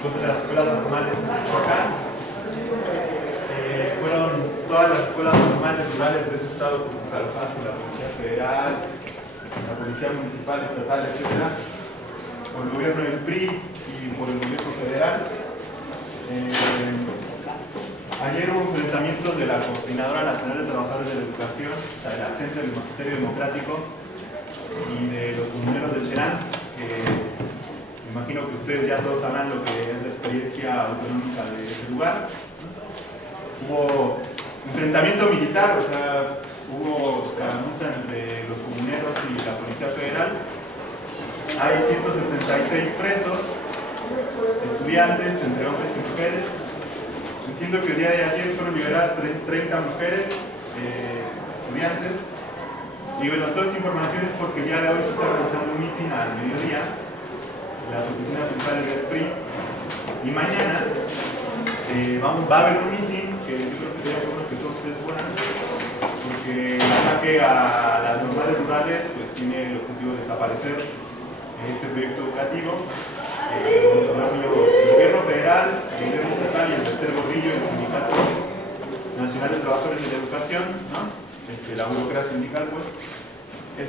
en contra de las escuelas normales en Michoacán. Fueron todas las escuelas normales rurales de ese estado, pues hasta la FAS, por la Policía Federal, la Policía Municipal, Estatal, etc., por el gobierno del PRI y por el gobierno federal. Ayer hubo enfrentamientos de la Coordinadora Nacional de Trabajadores de la Educación, o sea, de la CENTE del Magisterio Democrático y de los comuneros del Cherán, que me imagino que ustedes ya todos sabrán lo que es la experiencia autonómica de ese lugar. Hubo enfrentamiento militar, o sea, hubo escaramuza entre los comuneros y la Policía Federal. Hay 176 presos, estudiantes, entre hombres y mujeres. Entiendo que el día de ayer fueron liberadas 30 mujeres, estudiantes. Y bueno, toda esta información es porque el día de hoy se está realizando un meeting al mediodía en las oficinas centrales del PRI. Y mañana va a haber un meeting que yo creo que sería bueno que todos ustedes fueran, porque el ataque a las normales rurales pues tiene el objetivo de desaparecer este proyecto educativo. El gobierno federal, el gobierno estatal y el Esther Gordillo, el Sindicato Nacional de Trabajadores de la Educación, ¿no? La burocracia sindical, pues.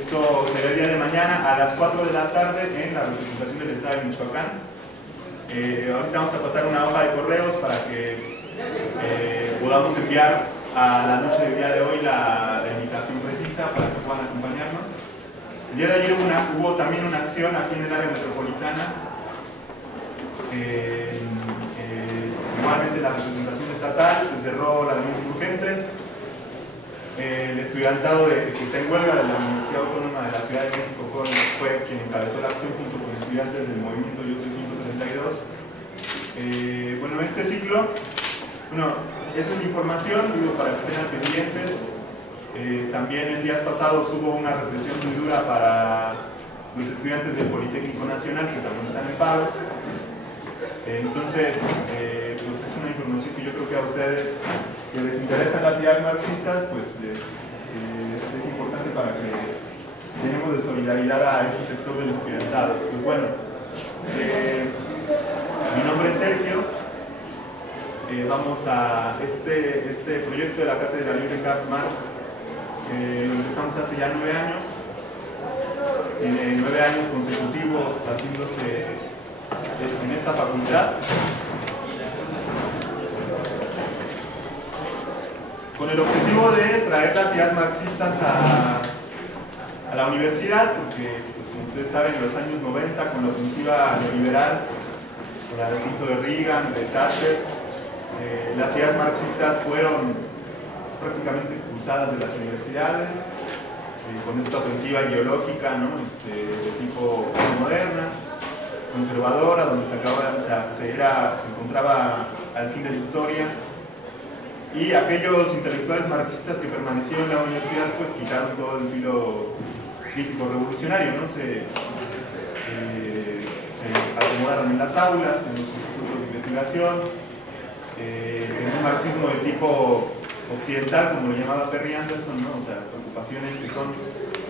Esto será el día de mañana a las 4 de la tarde en la representación del Estado de Michoacán. Ahorita vamos a pasar una hoja de correos para que podamos enviar a la noche del día de hoy la invitación precisa para que puedan acompañarnos. El día de ayer hubo también una acción aquí en el área metropolitana. Igualmente la representación estatal se cerró la avenida Insurgentes. El estudiantado que está en huelga de la Universidad Autónoma de la Ciudad de México fue quien encabezó la acción junto con estudiantes del movimiento Yo Soy 132. Bueno, este ciclo, esa es la información, digo, para que estén al pendientes. También en días pasados hubo una represión muy dura para los estudiantes del Politécnico Nacional, que también están en paro. Entonces, pues es una información que yo creo que a ustedes que les interesan las ideas marxistas, pues es importante para que tenemos de solidaridad a ese sector del estudiantado. Pues bueno, mi nombre es Sergio. Vamos a este proyecto de la Cátedra Libre Karl Marx. Lo empezamos hace ya 9 años. Tiene 9 años consecutivos haciéndose en esta facultad, con el objetivo de traer las ideas marxistas a la universidad, porque, pues, como ustedes saben, en los años 90, con la ofensiva neoliberal, con el ascenso de Reagan, de Thatcher, las ideas marxistas fueron pues, prácticamente expulsadas de las universidades, con esta ofensiva ideológica, ¿no? De tipo moderna, conservadora, donde se encontraba al fin de la historia, y aquellos intelectuales marxistas que permanecieron en la universidad pues quitaron todo el filo crítico revolucionario, ¿no? Se acomodaron en las aulas, en los institutos de investigación, en un marxismo de tipo occidental, como lo llamaba Perry Anderson, ¿no? O sea, preocupaciones que son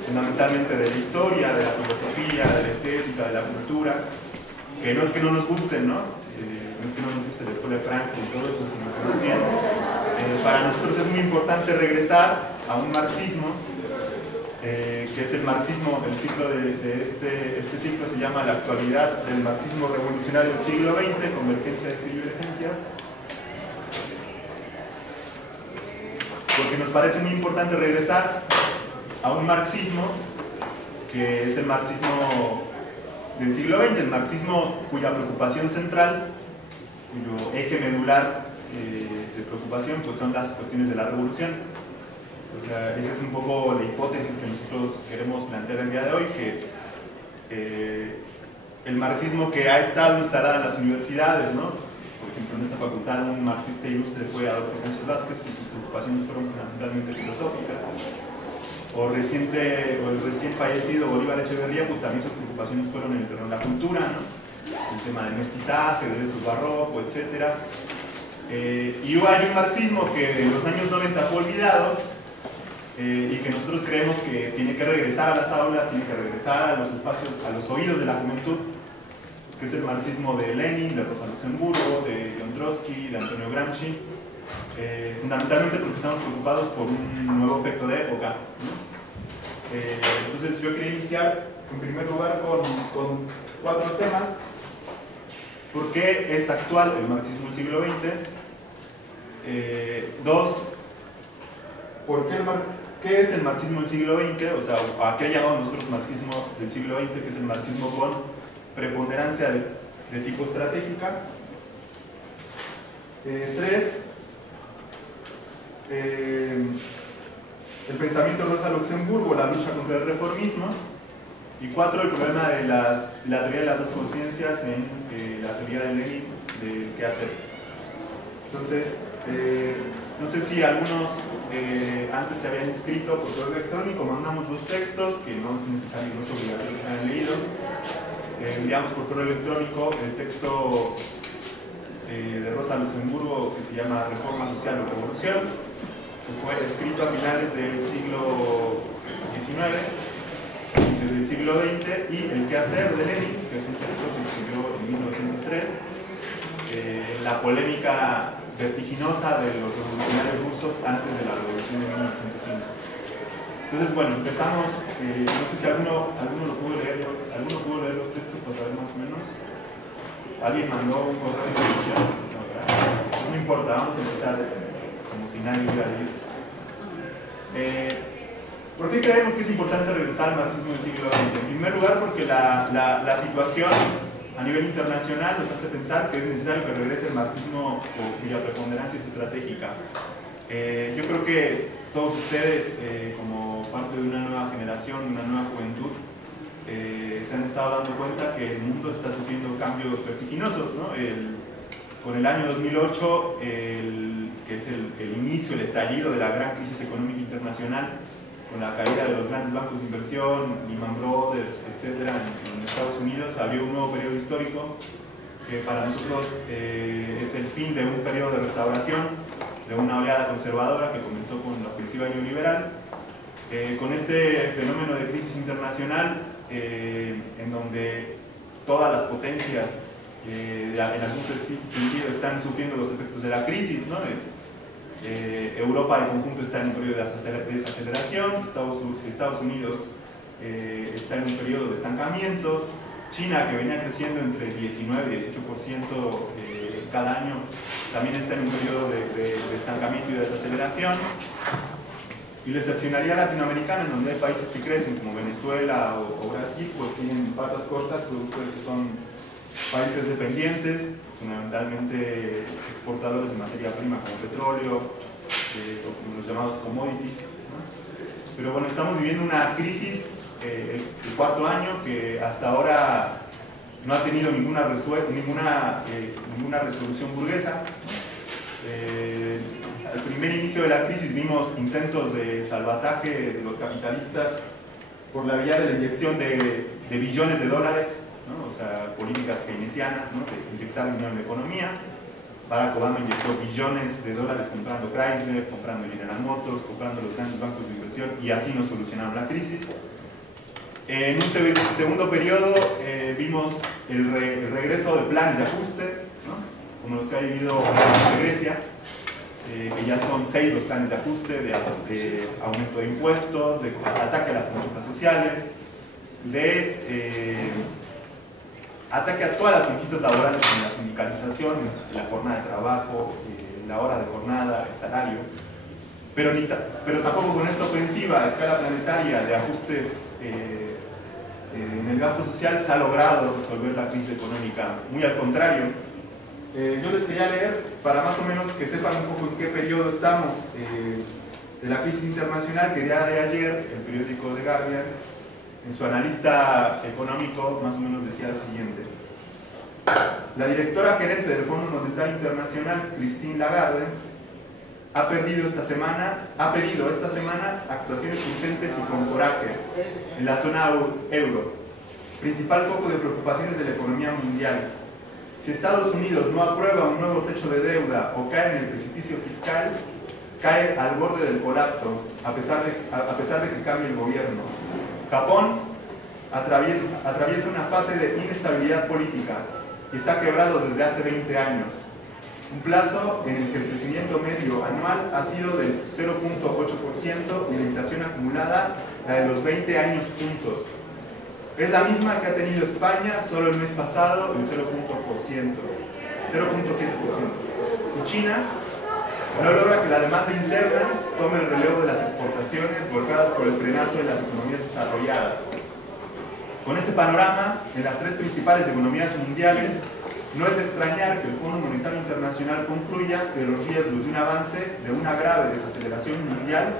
fundamentalmente de la historia, de la filosofía, de la estética, de la cultura, que no es que no nos gusten, ¿no? No es que no nos guste la escuela de Frankfurt y todo eso, sino que más bien para nosotros es muy importante regresar a un marxismo que es el marxismo, el ciclo de este ciclo se llama la actualidad del marxismo revolucionario del siglo XX, convergencias y divergencias, porque nos parece muy importante regresar a un marxismo que es el marxismo del siglo XX, el marxismo cuya preocupación central, cuyo eje medular de preocupación pues son las cuestiones de la revolución. O sea, esa es un poco la hipótesis que nosotros queremos plantear el día de hoy, que el marxismo que ha estado instalado en las universidades, ¿no? Por ejemplo, en esta facultad un marxista ilustre fue Adolfo Sánchez Vázquez, pues sus preocupaciones fueron fundamentalmente filosóficas. O el recién fallecido Bolívar Echeverría, pues también sus preocupaciones fueron en el terreno de la cultura, ¿no? El tema del mestizaje, del etos barroco, etc. Y hay un marxismo que en los años 90 fue olvidado y que nosotros creemos que tiene que regresar a las aulas, tiene que regresar a los espacios, a los oídos de la juventud, que es el marxismo de Lenin, de Rosa Luxemburgo, de León Trotsky, de Antonio Gramsci, fundamentalmente porque estamos preocupados por un nuevo efecto de época, ¿no? Entonces yo quería iniciar en primer lugar con 4 temas. ¿Por qué es actual el marxismo del siglo XX? 2. ¿Qué es el marxismo del siglo XX? O sea, ¿a qué llamamos nosotros marxismo del siglo XX? Que es el marxismo con preponderancia de tipo estratégica. 3. El pensamiento de Rosa Luxemburgo, la lucha contra el reformismo. Y 4, el problema de la teoría de las dos conciencias en la teoría de Lenin del qué hacer. Entonces, no sé si algunos antes se habían inscrito por correo electrónico. Mandamos 2 textos que no es necesario, no es obligatorio que se hayan leído. Enviamos por correo electrónico el texto de Rosa Luxemburgo que se llama Reforma Social o Revolución, que fue escrito a finales del siglo XIX, inicios del siglo XX, y El quehacer de Lenin, que es un texto que escribió en 1903, la polémica vertiginosa de los revolucionarios rusos antes de la revolución de 1905. Entonces, bueno, empezamos. No sé si alguno lo pudo leer, los textos para saber más o menos. ¿Alguien mandó un correo de información? No, ¿verdad? No importa, vamos a empezar como si nadie hubiera dicho. ¿Por qué creemos que es importante regresar al marxismo del siglo XX? En primer lugar, porque la situación a nivel internacional nos hace pensar que es necesario que regrese el marxismo cuya preponderancia es estratégica. Yo creo que todos ustedes, como parte de una nueva generación, de una nueva juventud, se han estado dando cuenta que el mundo está sufriendo cambios vertiginosos, ¿no? Con el año 2008, que es el inicio, el estallido de la gran crisis económica internacional, con la caída de los grandes bancos de inversión, Lehman Brothers, etc., en Estados Unidos, abrió un nuevo periodo histórico que para nosotros es el fin de un periodo de restauración, de una oleada conservadora que comenzó con la ofensiva neoliberal. Con este fenómeno de crisis internacional, en donde todas las potencias en algún sentido están sufriendo los efectos de la crisis, ¿no? Europa en conjunto está en un periodo de desaceleración, Estados Unidos está en un periodo de estancamiento, China, que venía creciendo entre 19 y 18% cada año, también está en un periodo de estancamiento y de desaceleración. Y la excepcionalidad latinoamericana, en donde hay países que crecen, como Venezuela o Brasil, pues tienen patas cortas, producto de que son países dependientes, fundamentalmente exportadores de materia prima como petróleo, o como los llamados commodities, ¿no? Pero bueno, estamos viviendo una crisis, el 4º año, que hasta ahora no ha tenido ninguna resolución burguesa. Al primer inicio de la crisis vimos intentos de salvataje de los capitalistas por la vía de la inyección de billones de dólares, ¿no? O sea, políticas keynesianas, ¿no? De inyectar dinero en la economía. Barack Obama inyectó billones de dólares comprando Chrysler, comprando General Motors, comprando los grandes bancos de inversión, y así no solucionaron la crisis. En un segundo periodo vimos el regreso de planes de ajuste, ¿no? Como los que ha vivido Grecia, que ya son 6 los planes de ajuste, de aumento de impuestos, de ataque a las conquistas sociales, de ataque a todas las conquistas laborales como la sindicalización, la jornada de trabajo, la hora de jornada, el salario, pero tampoco con esta ofensiva a escala planetaria de ajustes en el gasto social se ha logrado resolver la crisis económica. Muy al contrario. Yo les quería leer, para más o menos que sepan un poco en qué periodo estamos de la crisis internacional, que ya de ayer el periódico The Guardian, en su analista económico, más o menos decía lo siguiente: la directora gerente del Fondo Monetario Internacional, Christine Lagarde, ha pedido esta semana actuaciones urgentes y con coraje en la zona euro, principal foco de preocupaciones de la economía mundial. Si Estados Unidos no aprueba un nuevo techo de deuda o cae en el precipicio fiscal, cae al borde del colapso, a pesar de que cambie el gobierno. Japón atraviesa una fase de inestabilidad política. y está quebrado desde hace 20 años. Un plazo en el que el crecimiento medio anual ha sido del 0.8% y la inflación acumulada la de los 20 años juntos. Es la misma que ha tenido España solo el mes pasado, el 0.7%. Y China no logra que la demanda interna tome el relevo de las exportaciones volcadas por el frenazo de las economías desarrolladas. Con ese panorama, en las tres principales economías mundiales, no es de extrañar que el Fondo Monetario Internacional concluya que los riesgos de un avance de una grave desaceleración mundial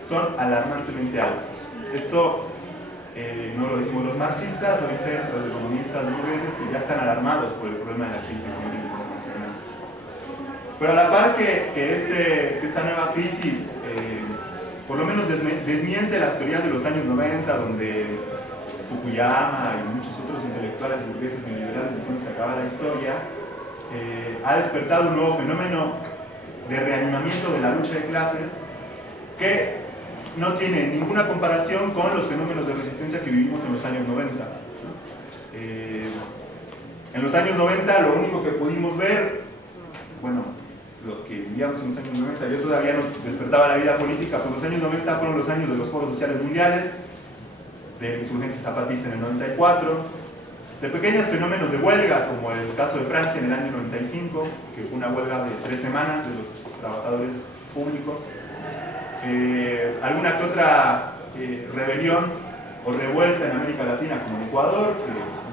son alarmantemente altos. Esto no lo decimos los marxistas, lo dicen los economistas burgueses que ya están alarmados por el problema de la crisis económica internacional. Pero a la par que esta nueva crisis por lo menos desmiente las teorías de los años 90, donde Fukuyama y muchos otros intelectuales burgueses neoliberales dijeron que se acaba la historia, ha despertado un nuevo fenómeno de reanimamiento de la lucha de clases que no tiene ninguna comparación con los fenómenos de resistencia que vivimos en los años 90. En los años 90 lo único que pudimos ver, bueno, los que vivíamos en los años 90, yo todavía no despertaba la vida política, pues los años 90 fueron los años de los foros sociales mundiales, de la insurgencia zapatista en el 94, de pequeños fenómenos de huelga, como el caso de Francia en el año 95, que fue una huelga de 3 semanas de los trabajadores públicos, alguna que otra rebelión o revuelta en América Latina, como en Ecuador,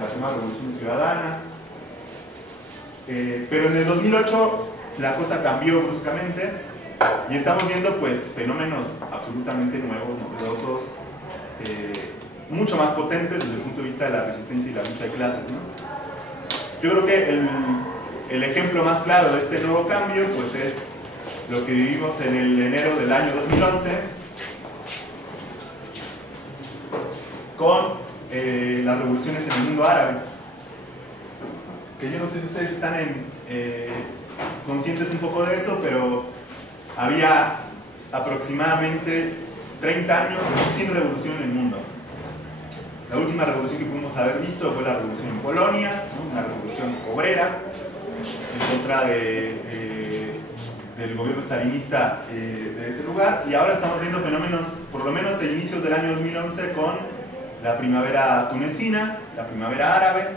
las llamadas revoluciones ciudadanas, pero en el 2008 la cosa cambió bruscamente y estamos viendo pues fenómenos absolutamente nuevos, novedosos, mucho más potentes desde el punto de vista de la resistencia y la lucha de clases, ¿no? Yo creo que el ejemplo más claro de este nuevo cambio pues es lo que vivimos en el enero del año 2011 con las revoluciones en el mundo árabe, que yo no sé si ustedes están conscientes un poco de eso, pero había aproximadamente 30 años sin revolución en el mundo. La última revolución que pudimos haber visto fue la revolución en Polonia, ¿no? Una revolución obrera en contra del gobierno stalinista de ese lugar, y ahora estamos viendo fenómenos, por lo menos a inicios del año 2011, con la primavera tunecina, la primavera árabe,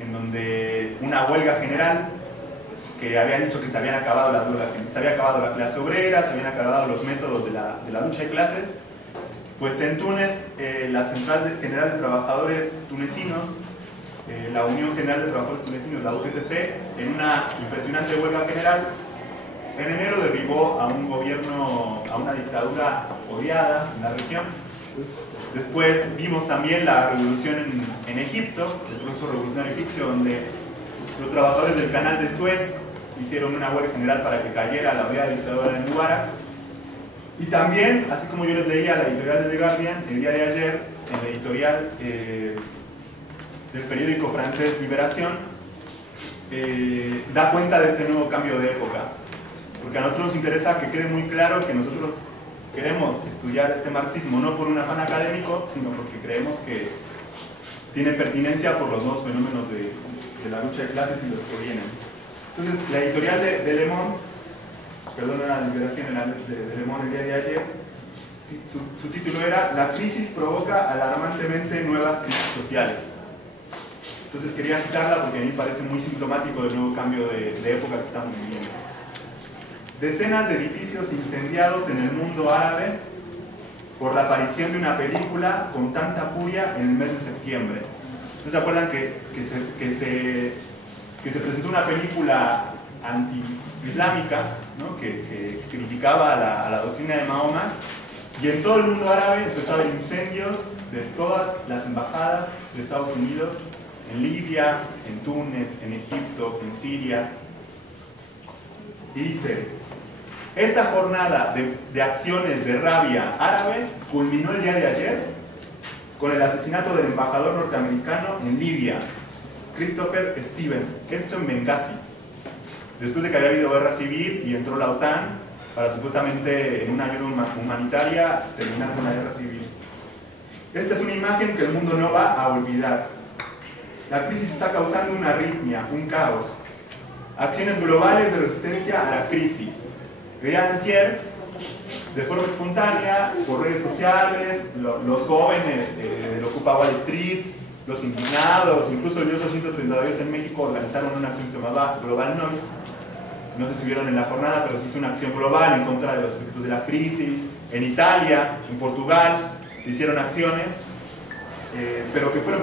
en donde una huelga general que habían dicho que se habían acabado las huelgas, se había acabado la clase obrera, se habían acabado los métodos de la lucha de clases. Pues en Túnez, la Central General de Trabajadores Tunecinos, la Unión General de Trabajadores Tunecinos, la UGTT, en una impresionante huelga general, en enero derribó a un gobierno, a una dictadura odiada en la región. Después vimos también la revolución en Egipto, el proceso revolucionario egipcio, donde los trabajadores del canal de Suez hicieron una huelga general para que cayera la odiada dictadura de Mubarak. Y también, así como yo les leía la editorial de The Guardian, el día de ayer, en la editorial del periódico francés Libération, da cuenta de este nuevo cambio de época. Porque a nosotros nos interesa que quede muy claro que nosotros queremos estudiar este marxismo no por un afán académico, sino porque creemos que tiene pertinencia por los nuevos fenómenos de la lucha de clases y los que vienen. Entonces, la editorial de Le Monde, perdón, la Liberación de Le Monde el día de ayer, su título era "La crisis provoca alarmantemente nuevas crisis sociales". Entonces quería citarla porque a mí me parece muy sintomático del nuevo cambio de época que estamos viviendo. Decenas de edificios incendiados en el mundo árabe por la aparición de una película con tanta furia en el mes de septiembre. ¿Ustedes se acuerdan que se presentó una película anti-islámica, ¿no? que criticaba a la doctrina de Mahoma, y en todo el mundo árabe empezó a haber incendios de todas las embajadas de Estados Unidos, en Libia, en Túnez, en Egipto, en Siria? Y dice: esta jornada de acciones de rabia árabe culminó el día de ayer con el asesinato del embajador norteamericano en Libia, Christopher Stevens, esto en Benghazi, después de que había habido guerra civil y entró la OTAN para supuestamente, en una ayuda humanitaria, terminar con la guerra civil. Esta es una imagen que el mundo no va a olvidar. la crisis está causando una arritmia, un caos. Acciones globales de resistencia a la crisis. El día de antier, de forma espontánea, por redes sociales, los jóvenes del Ocupa Wall Street, los indignados, incluso el IOSO 132 en México organizaron una acción que se llamaba Global Noise. No sé si vieron en la jornada, pero se hizo una acción global en contra de los efectos de la crisis. En Italia, en Portugal, se hicieron acciones, pero que fueron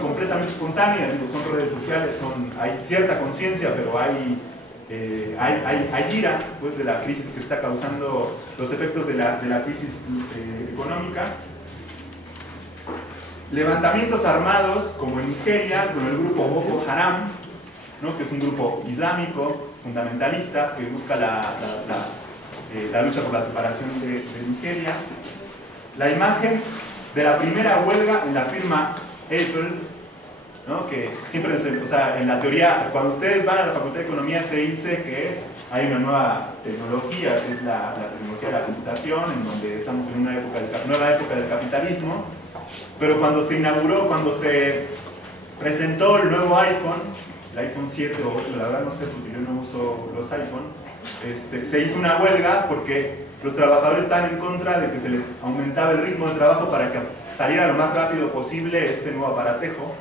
completamente espontáneas. Digo, son redes sociales, hay cierta conciencia, pero hay ira pues, de la crisis que está causando los efectos de la crisis económica. Levantamientos armados, como en Nigeria, con el grupo Boko Haram, ¿no? Que es un grupo islámico, fundamentalista, que busca la lucha por la separación de Nigeria. La imagen de la primera huelga en la firma Apple, ¿no? Que siempre, o sea, en la teoría, cuando ustedes van a la Facultad de Economía se dice que hay una nueva tecnología, que es la tecnología de la computación, en donde estamos en una nueva época del capitalismo, pero cuando se inauguró, cuando se presentó el nuevo iPhone, el iPhone 7 o 8, la verdad no sé porque yo no uso los iPhone, se hizo una huelga porque los trabajadores estaban en contra de que se les aumentaba el ritmo de trabajo para que saliera lo más rápido posible este nuevo aparatejo,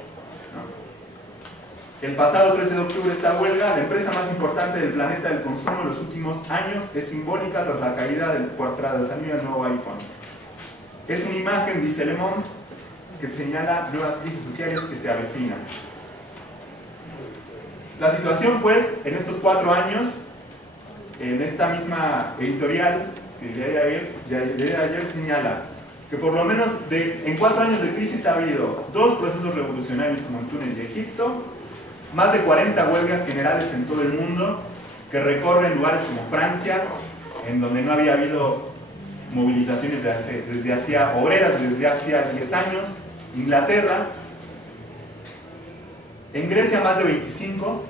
¿no? El pasado 13 de octubre esta huelga, la empresa más importante del planeta del consumo en los últimos años, es simbólica tras la caída tras la salida del nuevo iPhone. Es una imagen, dice Le Monde, que señala nuevas crisis sociales que se avecinan. La situación, pues, en estos 4 años, en esta misma editorial que el día de ayer señala que por lo menos en 4 años de crisis ha habido 2 procesos revolucionarios como en Túnez y Egipto, más de 40 huelgas generales en todo el mundo que recorren lugares como Francia, en donde no había habido movilizaciones obreras desde hacía 10 años, Inglaterra, en Grecia más de 25,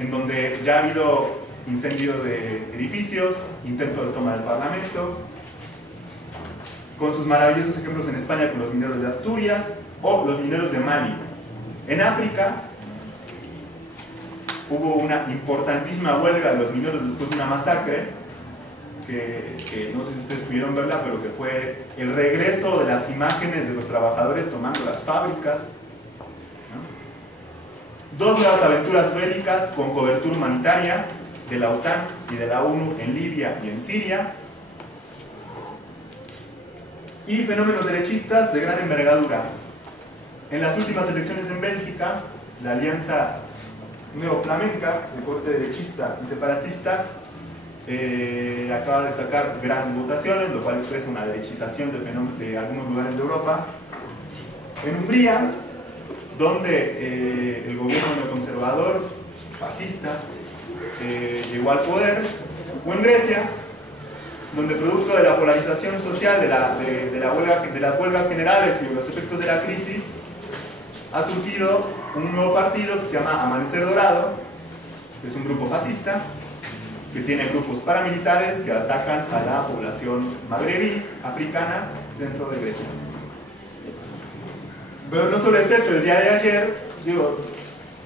en donde ya ha habido incendio de edificios, intento de toma del Parlamento, con sus maravillosos ejemplos en España con los mineros de Asturias o los mineros de Mali. En África hubo una importantísima huelga de los mineros después de una masacre que no sé si ustedes pudieron verla, pero que fue el regreso de las imágenes de los trabajadores tomando las fábricas, ¿no? 2 nuevas aventuras bélicas con cobertura humanitaria de la OTAN y de la ONU en Libia y en Siria, y fenómenos derechistas de gran envergadura. En las últimas elecciones en Bélgica, la alianza neoflamenca, de corte derechista y separatista, acaba de sacar grandes votaciones, lo cual expresa una derechización de algunos lugares de Europa. En Hungría, donde el gobierno neoconservador, fascista, llegó al poder, o en Grecia, donde producto de la polarización social de las huelgas generales y de los efectos de la crisis, ha surgido un nuevo partido que se llama Amanecer Dorado, que es un grupo fascista, que tiene grupos paramilitares que atacan a la población magrebí, africana, dentro de Grecia. Pero no solo es eso, el día de ayer, digo,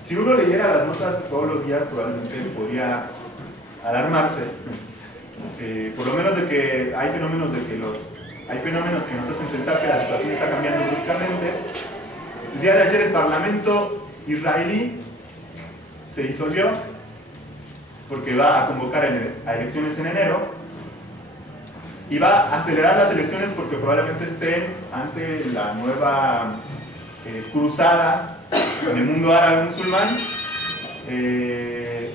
si uno leyera las notas todos los días probablemente podría alarmarse, por lo menos de que hay fenómenos que nos hacen pensar que la situación está cambiando bruscamente. El día de ayer el Parlamento israelí se disolvió porque va a convocar a elecciones en enero y va a acelerar las elecciones porque probablemente estén ante la nueva cruzada en el mundo árabe musulmán de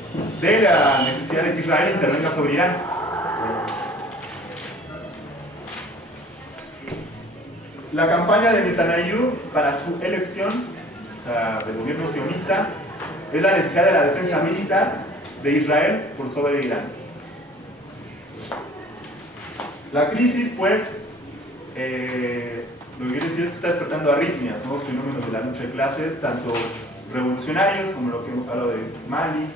la necesidad de que Israel intervenga sobre Irán. La campaña de Netanyahu para su elección, o sea, del gobierno sionista, es la necesidad de la defensa militar de Israel por sobre Irán. La crisis, pues, lo que quiere decir es que está despertando arritmias, nuevos fenómenos de la lucha de clases, tanto revolucionarios como lo que hemos hablado de Mali,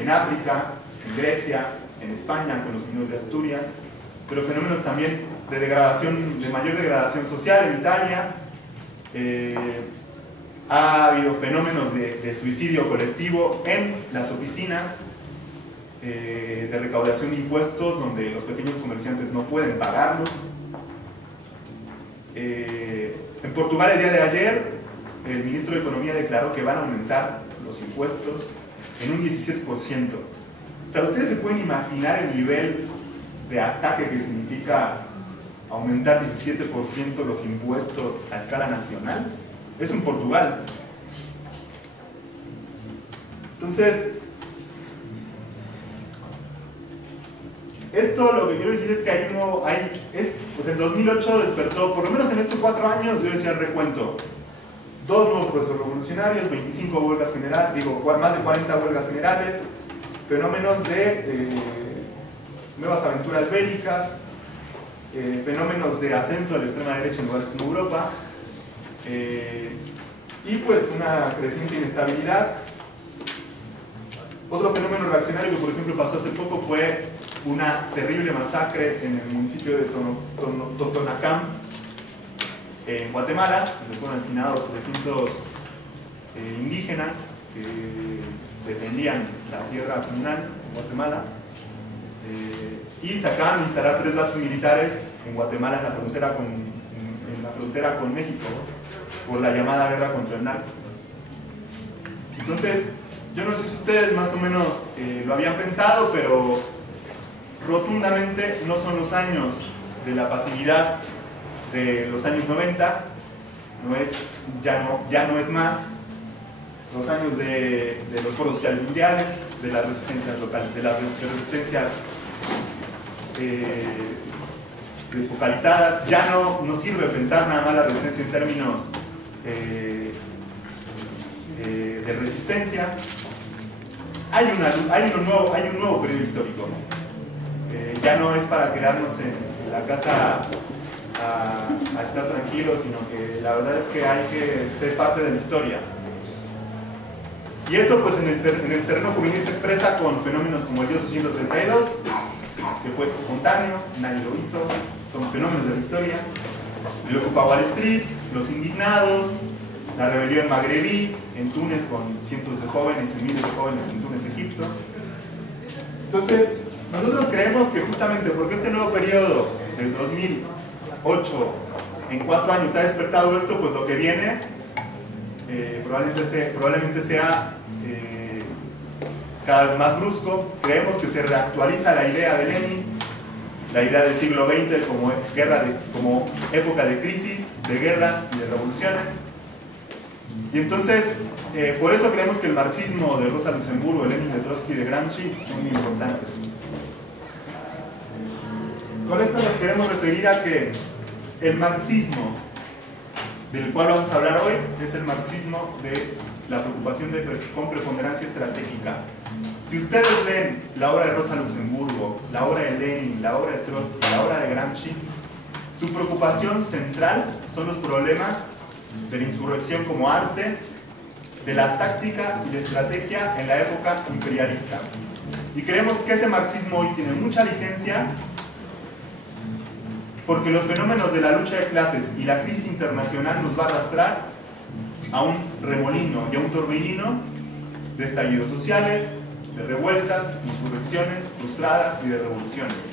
en África, en Grecia, en España con los mineros de Asturias, pero fenómenos también de mayor degradación social en Italia. Ha habido fenómenos de suicidio colectivo en las oficinas de recaudación de impuestos, donde los pequeños comerciantes no pueden pagarlos. En Portugal, el día de ayer, el ministro de Economía declaró que van a aumentar los impuestos en un 17%. O sea, ¿ustedes se pueden imaginar el nivel de ataque que significa aumentar 17% los impuestos a escala nacional? Eso en Portugal. Entonces, esto lo que quiero decir es que pues en 2008 despertó, por lo menos en estos 4 años, yo decía el recuento, 2 nuevos procesos revolucionarios, 25 huelgas generales, más de 40 huelgas generales, fenómenos de nuevas aventuras bélicas, fenómenos de ascenso de la extrema derecha en lugares como Europa, y pues una creciente inestabilidad. Otro fenómeno reaccionario que por ejemplo pasó hace poco fue una terrible masacre en el municipio de Totonacán, en Guatemala, donde fueron asesinados 300 indígenas que defendían la tierra comunal en Guatemala, y se acaban de instalar 3 bases militares en Guatemala en la frontera con México, por la llamada guerra contra el narco. Entonces, yo no sé si ustedes más o menos lo habían pensado, pero rotundamente no son los años de la pasividad de los años 90, ya no es más los años de los foros sociales mundiales, de las resistencias locales, de las resistencias desfocalizadas. Ya no sirve pensar nada más la resistencia en términos de resistencia. Hay un nuevo periodo histórico. Ya no es para quedarnos en la casa a estar tranquilos, sino que la verdad es que hay que ser parte de la historia. Y eso pues en el terreno juvenil se expresa con fenómenos como el Dioso 132, que fue espontáneo, nadie lo hizo, son fenómenos de la historia. El Ocupa Wall Street, los indignados, la rebelión magrebí en Túnez con cientos de jóvenes y miles de jóvenes en Túnez, Egipto. Entonces, nosotros creemos que justamente porque este nuevo periodo del 2008 en 4 años ha despertado esto, pues lo que viene probablemente sea cada vez más brusco. Creemos que se reactualiza la idea de Lenin, la idea del siglo XX como época de crisis, de guerras y de revoluciones. Y entonces, por eso creemos que el marxismo de Rosa Luxemburgo, de Lenin, de Trotsky y de Gramsci son muy importantes. Con esto nos queremos referir a que el marxismo del cual vamos a hablar hoy es el marxismo de la preocupación con preponderancia estratégica. Si ustedes leen la obra de Rosa Luxemburgo, la obra de Lenin, la obra de Trotsky, la obra de Gramsci, su preocupación central son los problemas de la insurrección como arte, de la táctica y la estrategia en la época imperialista. Y creemos que ese marxismo hoy tiene mucha vigencia porque los fenómenos de la lucha de clases y la crisis internacional nos va a arrastrar a un remolino y a un torbellino de estallidos sociales, de revueltas, insurrecciones frustradas y de revoluciones.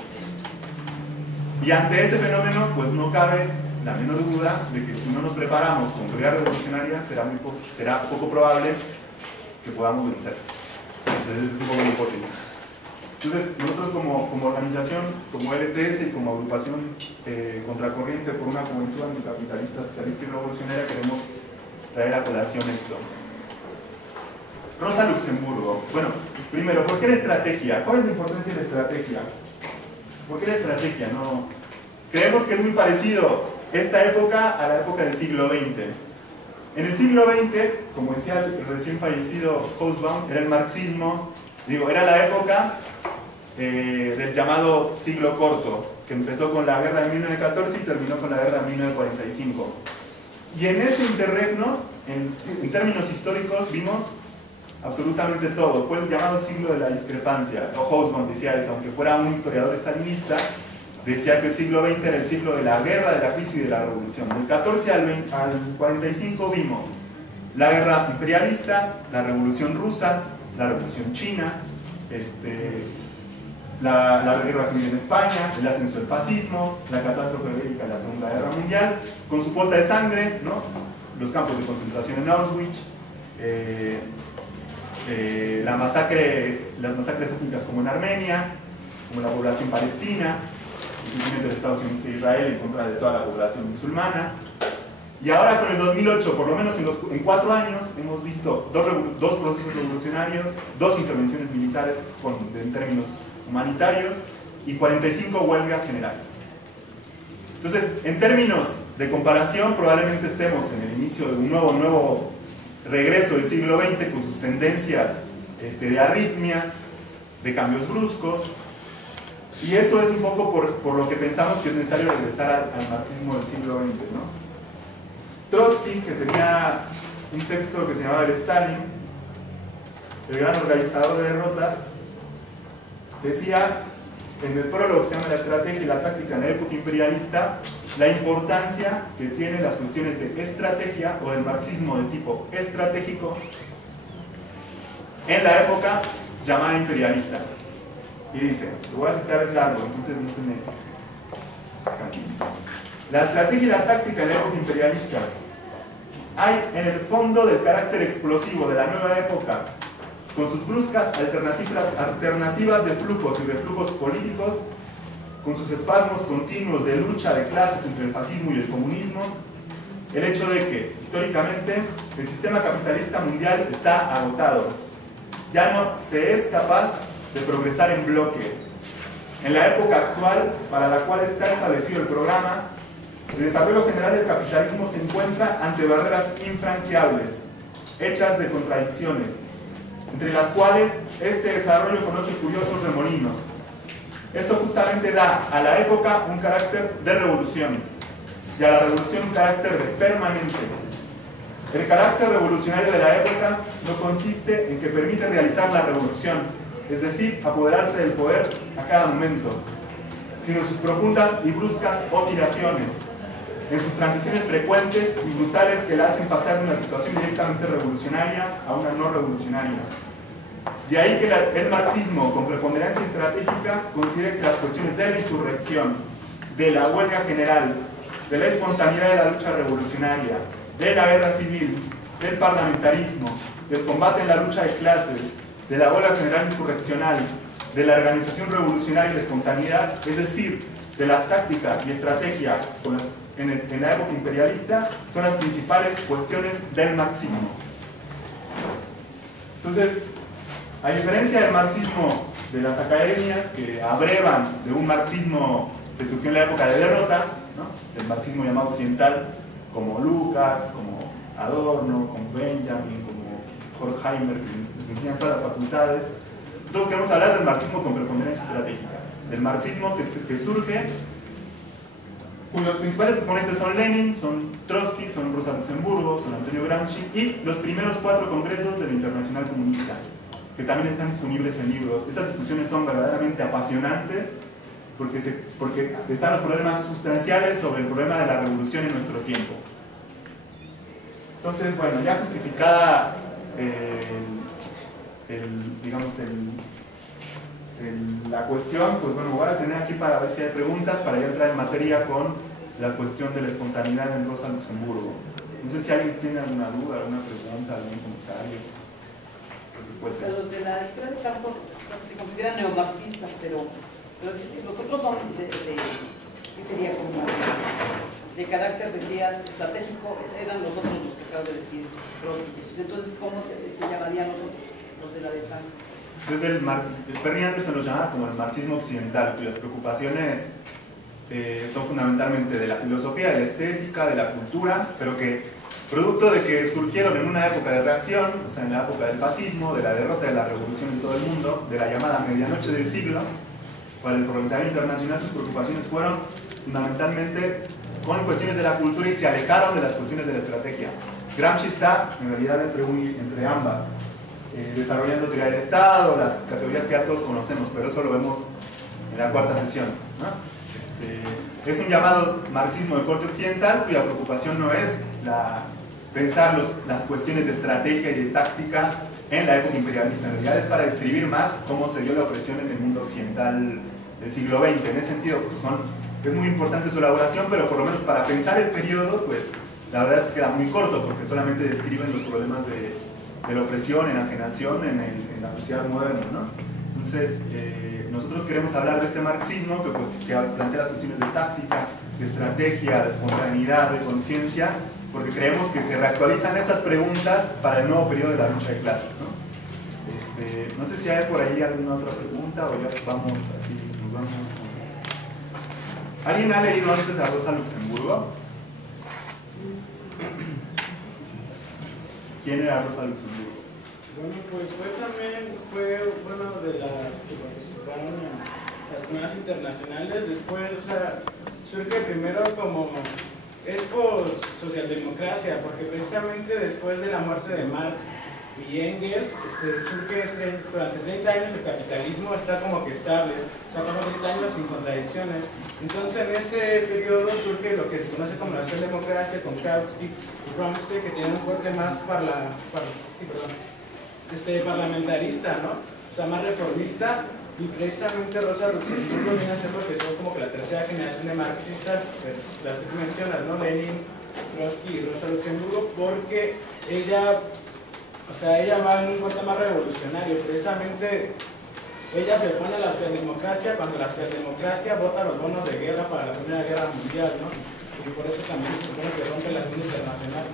Y ante ese fenómeno, pues no cabe la menor duda de que si no nos preparamos con teoría revolucionaria, será poco probable que podamos vencer. Entonces es un poco mi hipótesis. Entonces, nosotros como organización, como LTS y como agrupación contracorriente por una juventud anticapitalista, socialista y revolucionaria, queremos traer a colación esto. Rosa Luxemburgo. Bueno, primero, ¿por qué la estrategia? ¿Cuál es la importancia de la estrategia? ¿Por qué la estrategia? No. Creemos que es muy parecido esta época a la época del siglo XX. En el siglo XX, como decía el recién fallecido Hobsbawm, era el marxismo, era la época del llamado siglo corto, que empezó con la guerra de 1914 y terminó con la guerra de 1945. Y en ese interregno, en términos históricos, vimos absolutamente todo. Fue el llamado siglo de la discrepancia. Hobsbawm decía eso, aunque fuera un historiador estalinista, decía que el siglo XX era el siglo de la guerra, de la crisis y de la revolución. Del 14 al 45 vimos La guerra imperialista, la revolución rusa, la revolución china, la guerra civil en España, el ascenso del fascismo, la catástrofe bélica de la Segunda Guerra Mundial, con su cuota de sangre, ¿no? Los campos de concentración en Auschwitz, las masacres étnicas como en Armenia, como la población palestina, el crecimiento del Estado sionista de Israel en contra de toda la población musulmana. Y ahora con el 2008, por lo menos en 4 años, hemos visto dos procesos revolucionarios, 2 intervenciones militares en términos humanitarios y 45 huelgas generales. Entonces, en términos de comparación, probablemente estemos en el inicio de un nuevo regreso del siglo XX con sus tendencias de arritmias, de cambios bruscos, y eso es un poco por lo que pensamos que es necesario regresar al marxismo del siglo XX, ¿no? Trotsky, que tenía un texto que se llamaba el Stalin, el gran organizador de derrotas, decía en el prólogo que se llama La estrategia y la táctica en la época imperialista, la importancia que tienen las cuestiones de estrategia o del marxismo de tipo estratégico en la época llamada imperialista. Y dice, lo voy a citar en largo, entonces no se me... La estrategia y la táctica en la época imperialista. Hay en el fondo del carácter explosivo de la nueva época, con sus bruscas alternativas de flujos y reflujos políticos, con sus espasmos continuos de lucha de clases entre el fascismo y el comunismo, el hecho de que, históricamente, el sistema capitalista mundial está agotado. Ya no se es capaz de progresar en bloque. En la época actual, para la cual está establecido el programa, el desarrollo general del capitalismo se encuentra ante barreras infranqueables, hechas de contradicciones, entre las cuales este desarrollo conoce curiosos remolinos. Esto justamente da a la época un carácter de revolución y a la revolución un carácter de permanente. El carácter revolucionario de la época no consiste en que permite realizar la revolución, es decir, apoderarse del poder a cada momento, sino en sus profundas y bruscas oscilaciones, en sus transiciones frecuentes y brutales que la hacen pasar de una situación directamente revolucionaria a una no revolucionaria. De ahí que el marxismo, con preponderancia estratégica, considera que las cuestiones de la insurrección, de la huelga general, de la espontaneidad de la lucha revolucionaria, de la guerra civil, del parlamentarismo, del combate en la lucha de clases, de la huelga general insurreccional, de la organización revolucionaria y la espontaneidad, es decir, de la táctica y estrategia en la época imperialista, son las principales cuestiones del marxismo. Entonces, a diferencia del marxismo de las academias, que abrevan de un marxismo que surgió en la época de derrota, ¿no? El marxismo llamado occidental, como Lukács, como Adorno, como Benjamin, como Horkheimer, que les enseñan todas las facultades. Nosotros queremos hablar del marxismo con preponderancia estratégica, del marxismo que surge, cuyos principales exponentes son Lenin, son Trotsky, son Rosa Luxemburgo, son Antonio Gramsci y los primeros 4 congresos de la Internacional Comunista, que también están disponibles en libros. Estas discusiones son verdaderamente apasionantes porque están los problemas sustanciales sobre el problema de la revolución en nuestro tiempo. Entonces, bueno, ya justificada la cuestión, pues bueno, voy a tener aquí para ver si hay preguntas, para ya entrar en materia con la cuestión de la espontaneidad en Rosa Luxemburgo. No sé si alguien tiene alguna duda, alguna pregunta, algún comentario. Los de la escuela de campo se consideran neomarxistas, pero los otros son ¿qué sería? Como de carácter, decías, estratégico, eran los otros los que acabo de decir. Entonces, ¿cómo se llamarían los otros, los de la de campo? Entonces, Bernie Anderson los llamaba como el marxismo occidental, cuyas preocupaciones son fundamentalmente de la filosofía, de la estética, de la cultura, pero que producto de que surgieron en una época de reacción, o sea, en la época del fascismo, de la derrota de la revolución en todo el mundo, de la llamada medianoche del siglo, para el proletariado internacional sus preocupaciones fueron fundamentalmente con cuestiones de la cultura y se alejaron de las cuestiones de la estrategia. Gramsci está, en realidad, entre ambas, desarrollando teoría del Estado, las categorías que ya todos conocemos, pero eso lo vemos en la 4ª sesión, ¿no? Es un llamado marxismo de corte occidental, cuya preocupación no es pensar las cuestiones de estrategia y de táctica en la época imperialista. En realidad es para describir más cómo se dio la opresión en el mundo occidental del siglo XX. En ese sentido, pues es muy importante su elaboración, pero por lo menos para pensar el periodo, pues la verdad es que queda muy corto, porque solamente describen los problemas de la opresión, enajenación en la sociedad moderna, ¿no? Entonces, nosotros queremos hablar de este marxismo que plantea las cuestiones de táctica, de estrategia, de espontaneidad, de conciencia, porque creemos que se reactualizan esas preguntas para el nuevo periodo de la lucha de clases, ¿no? No sé si hay por ahí alguna otra pregunta o ya vamos así, nos vamos. ¿Alguien ha leído antes a Rosa Luxemburgo? ¿Quién era Rosa Luxemburgo? Bueno, pues fue bueno de las que participaron en las primeras internacionales. Después, o sea, surge primero como es socialdemocracia, porque precisamente después de la muerte de Marx y Engels, surge durante 30 años el capitalismo está como que estable, o sea, como 30 años sin contradicciones. Entonces en ese periodo surge lo que se conoce como la socialdemocracia, con Kautsky y Bromstein, que tienen un corte más parlamentarista, ¿no? O sea, más reformista, y precisamente Rosa Luxemburgo viene a ser lo que son como que la tercera generación de marxistas, las que tú mencionas, ¿no? Lenin, Trotsky y Rosa Luxemburgo, porque ella va en un corte más revolucionario. Precisamente ella se opone a la socialdemocracia cuando la socialdemocracia vota los bonos de guerra para la Primera Guerra Mundial, ¿no? Y por eso también se supone que rompe la Segunda Internacional.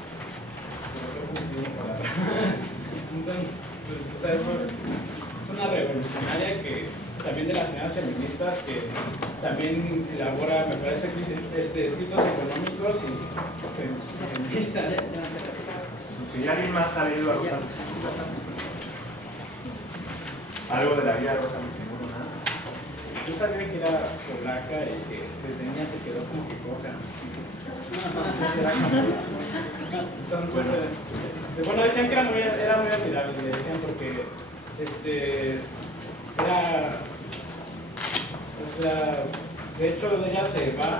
Entonces, pues, o sea, es una revolucionaria que también de las señoras feministas, que también elabora, me parece, escritos económicos y feministas. ¿Y alguien más ha leído a Rosa Luxemburgo? ¿Algo de la vida de Rosa Luxemburgo? ¿Nada? Yo sabía que era polaca y que desde niña se quedó como que coja. Entonces, bueno, decían que era muy admirable, decían porque o sea, de hecho ella se va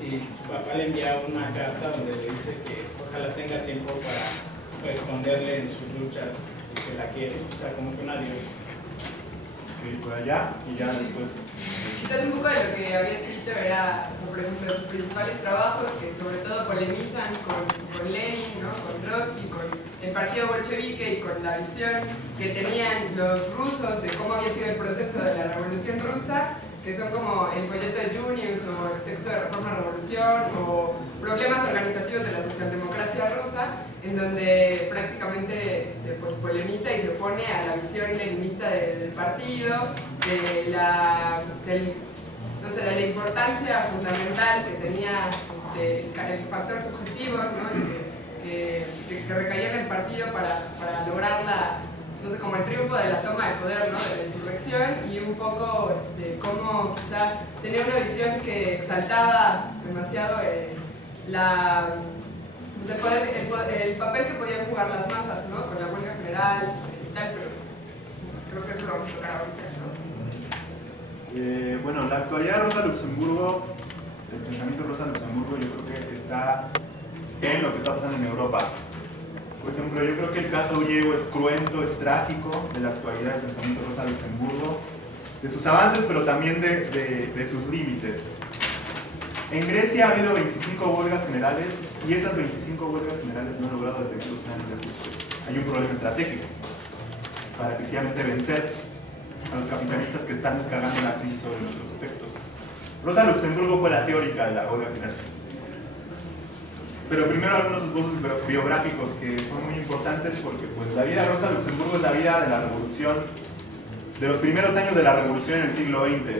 y su papá le envía una carta donde le dice que ojalá tenga tiempo para responderle en sus luchas y que la quiere, o sea, como que un adiós. Por allá y ya después. Quizás un poco de lo que había escrito era sobre sus principales trabajos que sobre todo polemizan con Lenin, ¿no? Con Trotsky, con el partido bolchevique y con la visión que tenían los rusos de cómo había sido el proceso de la revolución rusa, que son como el folleto de Junius o el texto de Reforma Revolución o problemas organizativos de la socialdemocracia rusa, en donde prácticamente pues polemiza y se opone a la visión leninista del partido, de la importancia fundamental que tenía el factor subjetivo, ¿no? que recaía en el partido para lograr como el triunfo de la toma de poder, ¿no? De la insurrección, y un poco cómo quizá tenía una visión que exaltaba demasiado el papel que podían jugar las masas, ¿no? Con la huelga general y tal, pero creo que eso lo vamos a tocar ahorita, ¿no? Bueno, la actualidad de Rosa Luxemburgo, el pensamiento de Rosa Luxemburgo, yo creo que está en lo que está pasando en Europa. Por ejemplo, yo creo que el caso griego es cruento, es trágico de la actualidad del pensamiento de Rosa Luxemburgo, de sus avances, pero también de sus límites. En Grecia ha habido 25 huelgas generales y esas 25 huelgas generales no han logrado detener los planes de ajuste. Hay un problema estratégico para efectivamente vencer a los capitalistas que están descargando la crisis sobre nuestros efectos. Rosa Luxemburgo fue la teórica de la huelga general. Pero primero algunos esbozos biográficos que son muy importantes porque pues, la vida de Rosa Luxemburgo es la vida de la revolución, de los primeros años de la revolución en el siglo XX.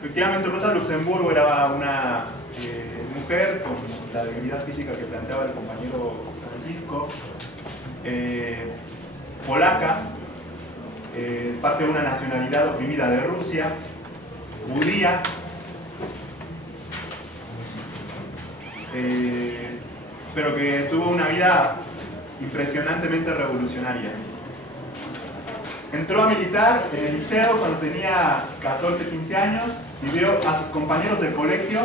Efectivamente, Rosa Luxemburgo era una mujer con la debilidad física que planteaba el compañero Francisco, polaca, parte de una nacionalidad oprimida de Rusia, judía, pero que tuvo una vida impresionantemente revolucionaria. Entró a militar en el liceo cuando tenía 14, 15 años y vio a sus compañeros del colegio,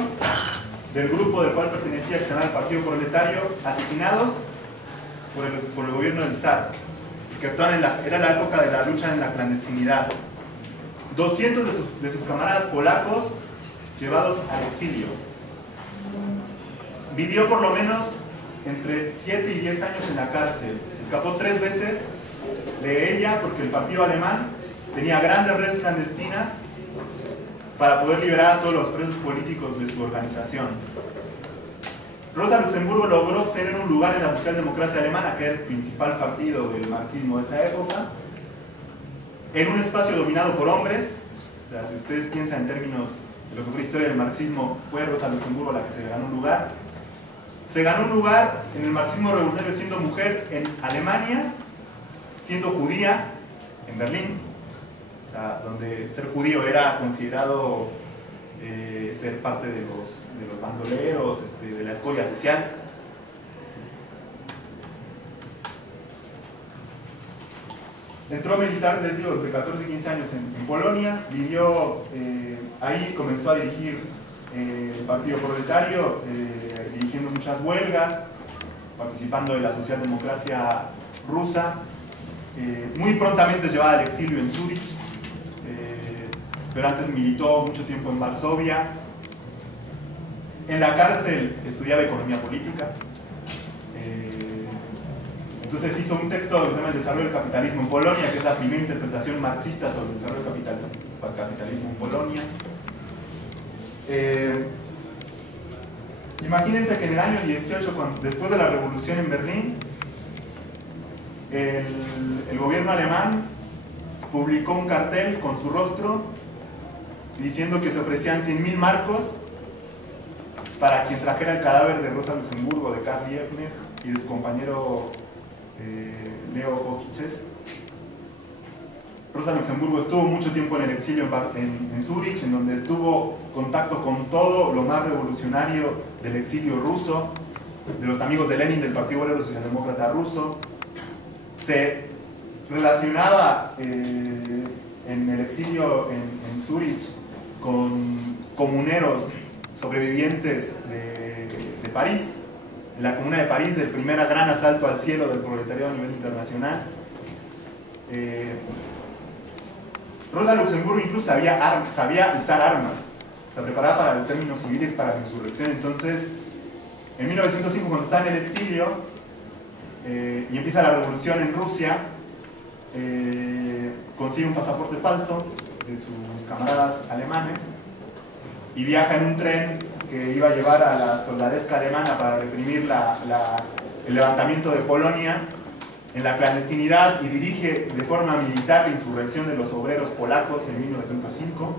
del grupo del cual pertenecía, que se llamaba el Partido Proletario, asesinados por el gobierno del zar, que actuaban era la época de la lucha en la clandestinidad. 200 de sus camaradas polacos llevados al exilio. Vivió por lo menos entre 7 y 10 años en la cárcel. Escapó 3 veces de ella porque el partido alemán tenía grandes redes clandestinas para poder liberar a todos los presos políticos de su organización. Rosa Luxemburgo logró obtener un lugar en la socialdemocracia alemana, que era el principal partido del marxismo de esa época, en un espacio dominado por hombres. O sea, si ustedes piensan en términos de lo que fue la historia del marxismo, fue Rosa Luxemburgo la que se ganó un lugar. Se ganó un lugar en el marxismo revolucionario siendo mujer en Alemania, siendo judía en Berlín, o sea, donde ser judío era considerado ser parte de los bandoleros, de la escoria social. Entró a militar, les digo, entre 14 y 15 años en Polonia, vivió, ahí comenzó a dirigir el Partido Proletario, dirigiendo muchas huelgas, participando de la socialdemocracia rusa. Muy prontamente llevada al exilio en Zúrich, pero antes militó mucho tiempo en Varsovia. En la cárcel estudiaba economía política. Entonces hizo un texto que se llama El desarrollo del capitalismo en Polonia, que es la primera interpretación marxista sobre el desarrollo del capitalismo en Polonia. Imagínense que en el año 18, después de la revolución en Berlín, el gobierno alemán publicó un cartel con su rostro diciendo que se ofrecían 100.000 marcos para quien trajera el cadáver de Rosa Luxemburgo, de Karl Liebknecht y de su compañero Leo Hojiches. Rosa Luxemburgo estuvo mucho tiempo en el exilio en Zúrich, en donde tuvo contacto con todo lo más revolucionario del exilio ruso, de los amigos de Lenin, del Partido Obrero Socialdemócrata Ruso. Se relacionaba en el exilio en Zúrich con comuneros sobrevivientes de París, en la Comuna de París, del primer gran asalto al cielo del proletariado a nivel internacional. Rosa Luxemburgo incluso sabía usar armas, se preparaba para los términos civiles, para la insurrección. Entonces, en 1905, cuando está en el exilio y empieza la revolución en Rusia, consigue un pasaporte falso de sus camaradas alemanes y viaja en un tren que iba a llevar a la soldadesca alemana para reprimir el levantamiento de Polonia en la clandestinidad, y dirige de forma militar la insurrección de los obreros polacos en 1905.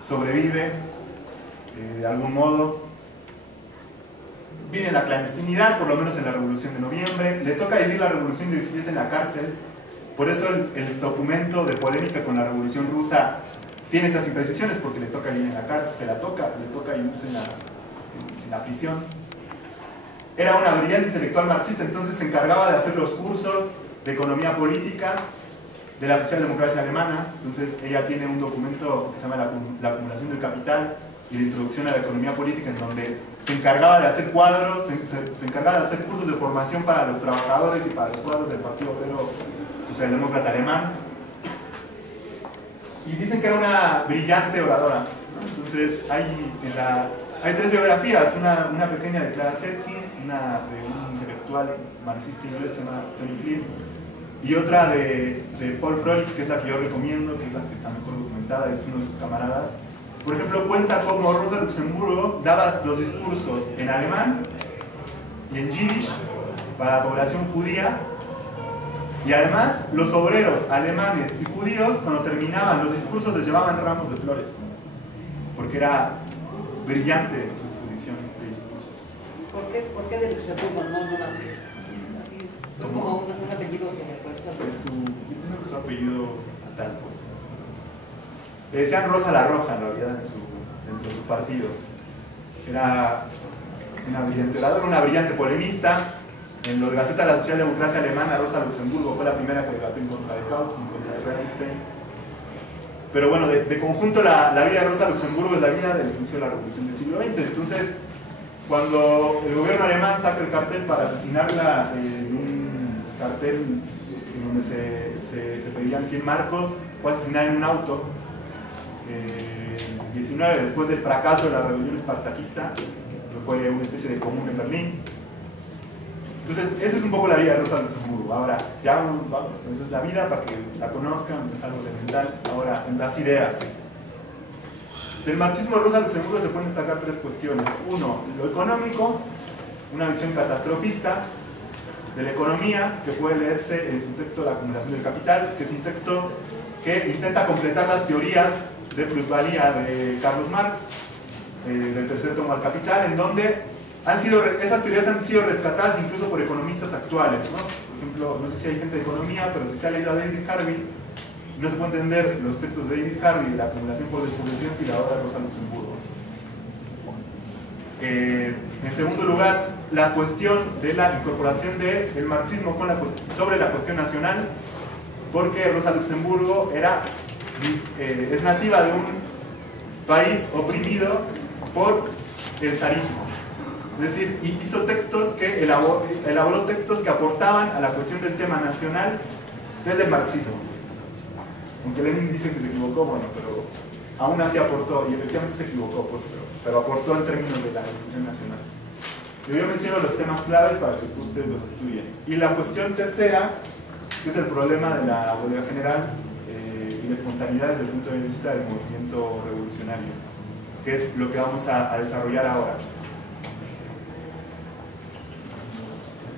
Sobrevive de algún modo, vive en la clandestinidad, por lo menos en la Revolución de Noviembre. Le toca vivir la Revolución del 17 en la cárcel. Por eso el documento de polémica con la Revolución Rusa tiene esas imprecisiones, porque le toca vivir en la cárcel, le toca vivirse en la prisión. Era una brillante intelectual marxista, entonces se encargaba de hacer los cursos de economía política de la socialdemocracia alemana. Entonces ella tiene un documento que se llama La acumulación del capital y la introducción a la economía política, en donde se encargaba de hacer cuadros, se encargaba de hacer cursos de formación para los trabajadores y para los cuadros del Partido Obrero Socialdemócrata Alemán. Y dicen que era una brillante oradora, ¿no? Entonces hay 3 biografías, una pequeña de Clara Zetkin, una de un intelectual marxista inglés que se llama Tony Cliff, y otra de Paul Freud, que es la que yo recomiendo, que es la que está mejor documentada, es uno de sus camaradas. Por ejemplo, cuenta cómo Rosa Luxemburgo daba los discursos en alemán y en yiddish para la población judía, y además los obreros alemanes y judíos, cuando terminaban los discursos, les llevaban ramos de flores, porque era brillante su exposición de discursos. ¿Por qué de Luxemburgo no nació? Así, fue como un apellido sobrepuesto. Yo entiendo que su apellido natal, pues. Le decían Rosa la Roja, en realidad, dentro de su partido. Era una brillante oradora, una brillante polemista. En los Gaceta de la Socialdemocracia Alemana, Rosa Luxemburgo fue la primera que debatió en contra de Kautsky, en contra de Bernstein. Pero bueno, de conjunto la vida de Rosa Luxemburgo es la vida del inicio de la revolución del siglo XX. Entonces, cuando el gobierno alemán saca el cartel para asesinarla en cartel en donde se pedían 100 marcos, fue asesinada en un auto. 19, después del fracaso de la rebelión espartaquista, que fue una especie de común en Berlín. Entonces, esa es un poco la vida de Rosa Luxemburgo. Ahora, ya vamos, esa es la vida para que la conozcan, es algo elemental. Ahora, en las ideas. Del marxismo de Rosa Luxemburgo se pueden destacar tres cuestiones. Uno, lo económico, una visión catastrofista de la economía, que puede leerse en su texto La acumulación del capital, que es un texto que intenta completar las teorías de plusvalía de Carlos Marx, del tercer tomo al Capital, en donde esas teorías han sido rescatadas incluso por economistas actuales, ¿no? Por ejemplo, no sé si hay gente de economía, pero si se ha leído a David Harvey, no se puede entender los textos de David Harvey de la acumulación por desposesión sin la obra de Rosa Luxemburgo. En segundo lugar, la cuestión de la incorporación del marxismo sobre la cuestión nacional, porque Rosa Luxemburgo es nativa de un país oprimido por el zarismo. Es decir, hizo textos que elaboró textos que aportaban a la cuestión del tema nacional desde el marxismo. Aunque Lenin dice que se equivocó, bueno, pero aún así aportó, y efectivamente se equivocó, pues, pero aportó en términos de la discusión nacional. Yo menciono los temas claves para que ustedes los estudien. Y la cuestión tercera, que es el problema de la huelga general y la espontaneidad desde el punto de vista del movimiento revolucionario, que es lo que vamos a desarrollar ahora.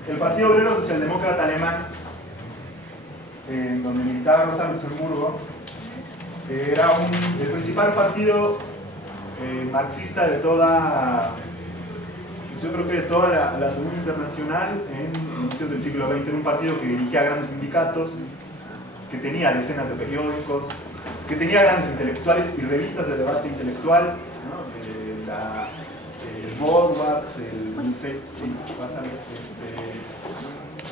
El Partido Obrero Socialdemócrata Alemán, donde militaba Rosa Luxemburgo, era el principal partido marxista de toda, pues yo creo que de toda la Segunda Internacional en inicios del siglo XX. Era un partido que dirigía grandes sindicatos, que tenía decenas de periódicos, que tenía grandes intelectuales y revistas de debate intelectual, ¿no? El Borwart, no sé si pasa,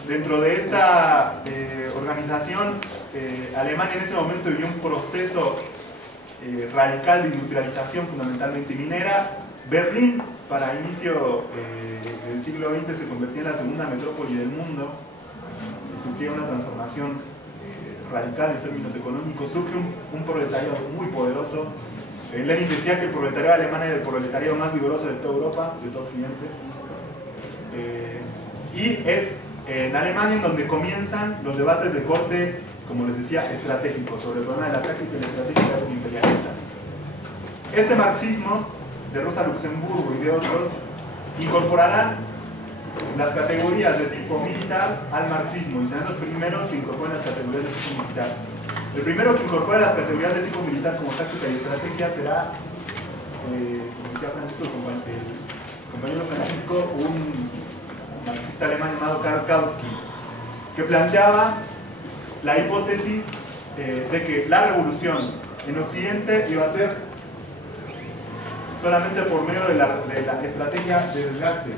dentro de esta organización, Alemania en ese momento vivió un proceso radical de industrialización, fundamentalmente minera. Berlín, para inicio del siglo XX, se convertía en la segunda metrópoli del mundo y sufría una transformación radical en términos económicos. Surge un proletariado muy poderoso. Lenin decía que el proletariado alemán era el proletariado más vigoroso de toda Europa, de todo Occidente. Y es en Alemania en donde comienzan los debates de corte, como les decía, estratégicos, sobre el problema de la táctica y la estrategia de los imperialistas. Este marxismo de Rosa Luxemburgo y de otros incorporarán las categorías de tipo militar al marxismo, y serán los primeros que incorporen las categorías de tipo militar. El primero que incorpora las categorías de tipo militar como táctica y estrategia será, como decía Francisco, el compañero Francisco, un marxista alemán llamado Karl Kautsky, que planteaba la hipótesis de que la revolución en Occidente iba a ser solamente por medio de la estrategia de desgaste.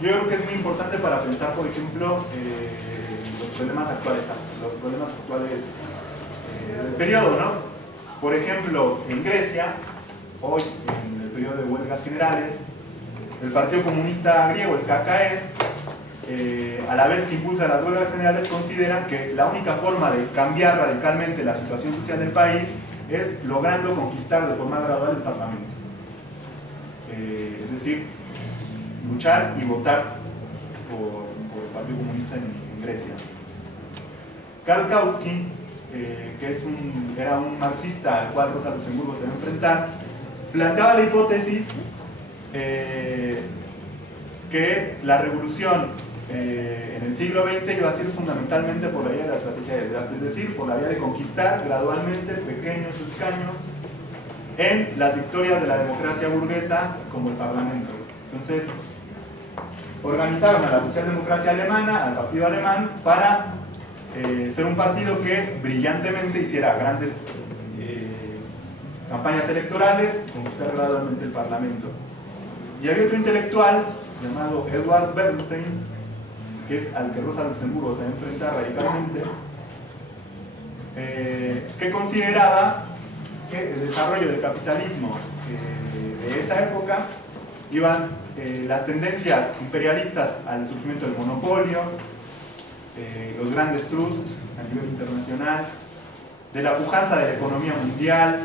Yo creo que es muy importante para pensar, por ejemplo, los problemas actuales del periodo, ¿no? Por ejemplo, en Grecia, hoy, en el periodo de huelgas generales, el Partido Comunista Griego, el KKE, a la vez que impulsa las huelgas generales, considera que la única forma de cambiar radicalmente la situación social del país es logrando conquistar de forma gradual el Parlamento. Es decir, luchar y votar por el Partido Comunista en Grecia. Karl Kautsky, que era un marxista al cual Rosa Luxemburgo se va a enfrentar, planteaba la hipótesis que la revolución en el siglo XX iba a ser fundamentalmente por la vía de la estrategia de desgaste, es decir, por la vía de conquistar gradualmente pequeños escaños en las victorias de la democracia burguesa como el Parlamento. Entonces, organizaron a la socialdemocracia alemana, al partido alemán, para ser un partido que brillantemente hiciera grandes campañas electorales, conquistar gradualmente el Parlamento. Y había otro intelectual llamado Edward Bernstein, que es al que Rosa Luxemburgo se va a enfrentar radicalmente, que consideraba que el desarrollo del capitalismo de esa época iban las tendencias imperialistas al surgimiento del monopolio, los grandes trusts a nivel internacional, de la pujanza de la economía mundial,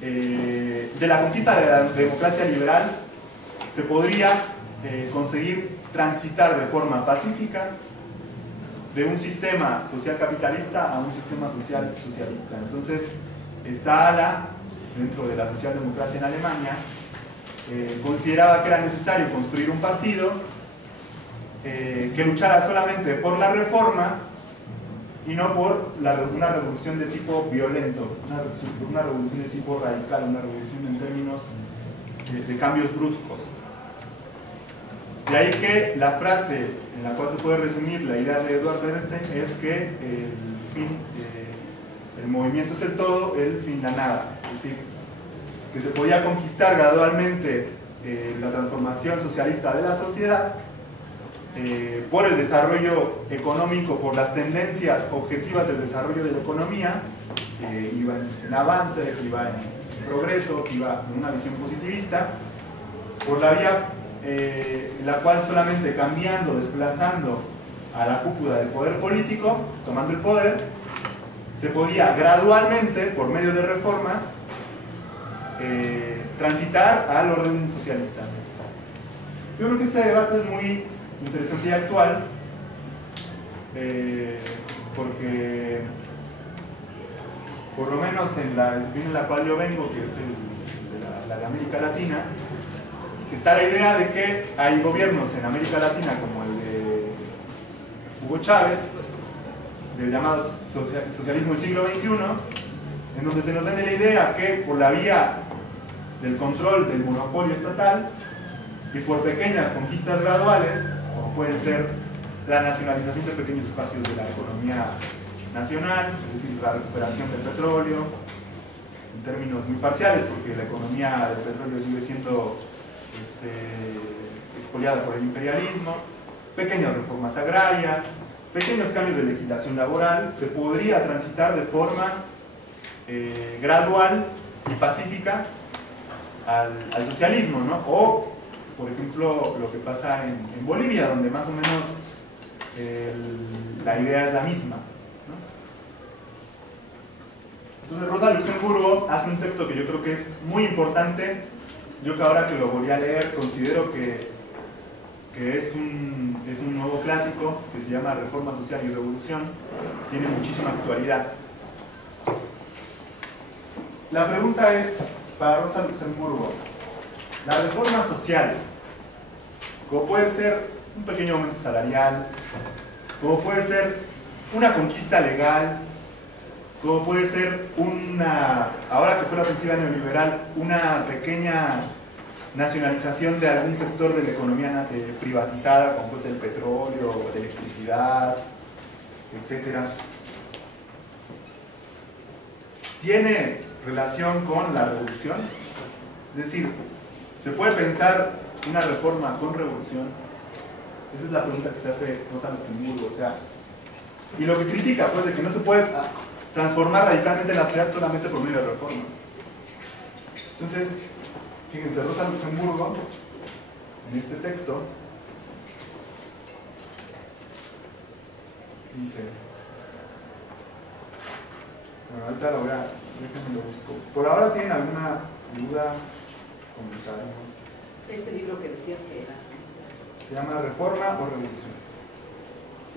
de la conquista de la democracia liberal, se podría conseguir transitar de forma pacífica de un sistema social capitalista a un sistema social socialista. Entonces, esta ala, dentro de la socialdemocracia en Alemania, consideraba que era necesario construir un partido que luchara solamente por la reforma y no por una revolución de tipo violento, una revolución de tipo radical, una revolución en términos de cambios bruscos. De ahí que la frase en la cual se puede resumir la idea de Edward Bernstein es que el movimiento es el todo, el fin la nada. Es decir, que se podía conquistar gradualmente la transformación socialista de la sociedad por el desarrollo económico, por las tendencias objetivas del desarrollo de la economía, que iba en avance, que iba en progreso, que iba en una visión positivista, por la vía en la cual solamente cambiando, desplazando a la cúpula del poder político, tomando el poder, se podía gradualmente, por medio de reformas, transitar al orden socialista. Yo creo que este debate es muy interesante y actual, porque por lo menos en la disciplina en la cual yo vengo, que es la de América Latina, está la idea de que hay gobiernos en América Latina como el de Hugo Chávez, del llamado socialismo del siglo XXI, en donde se nos vende la idea que por la vía del control del monopolio estatal y por pequeñas conquistas graduales, como pueden ser la nacionalización de pequeños espacios de la economía nacional, es decir, la recuperación del petróleo, en términos muy parciales, porque la economía del petróleo sigue siendo expoliada por el imperialismo, pequeñas reformas agrarias, pequeños cambios de legislación laboral, se podría transitar de forma gradual y pacífica al socialismo, ¿no? O, por ejemplo, lo que pasa en Bolivia, donde más o menos la idea es la misma, ¿no? Entonces Rosa Luxemburgo hace un texto que yo creo que es muy importante. Yo que ahora que lo volví a leer considero que es un nuevo clásico que se llama Reforma Social y Revolución, tiene muchísima actualidad. La pregunta es, para Rosa Luxemburgo, la reforma social, como puede ser un pequeño aumento salarial, como puede ser una conquista legal, como puede ser ahora que fue la ofensiva neoliberal, una pequeña nacionalización de algún sector de la economía privatizada, como puede ser el petróleo, la electricidad, etc. ¿Tiene relación con la revolución? Es decir, ¿se puede pensar una reforma con revolución? Esa es la pregunta que se hace Rosa Luxemburgo, o sea, y lo que critica, pues, de que no se puede transformar radicalmente la sociedad solamente por medio de reformas. Entonces, fíjense, Rosa Luxemburgo, en este texto, dice, bueno, ahorita lo voy a, déjenme lo busco. ¿Por ahora tienen alguna duda, comentario? Ese libro que decías que era. Se llama Reforma o Revolución.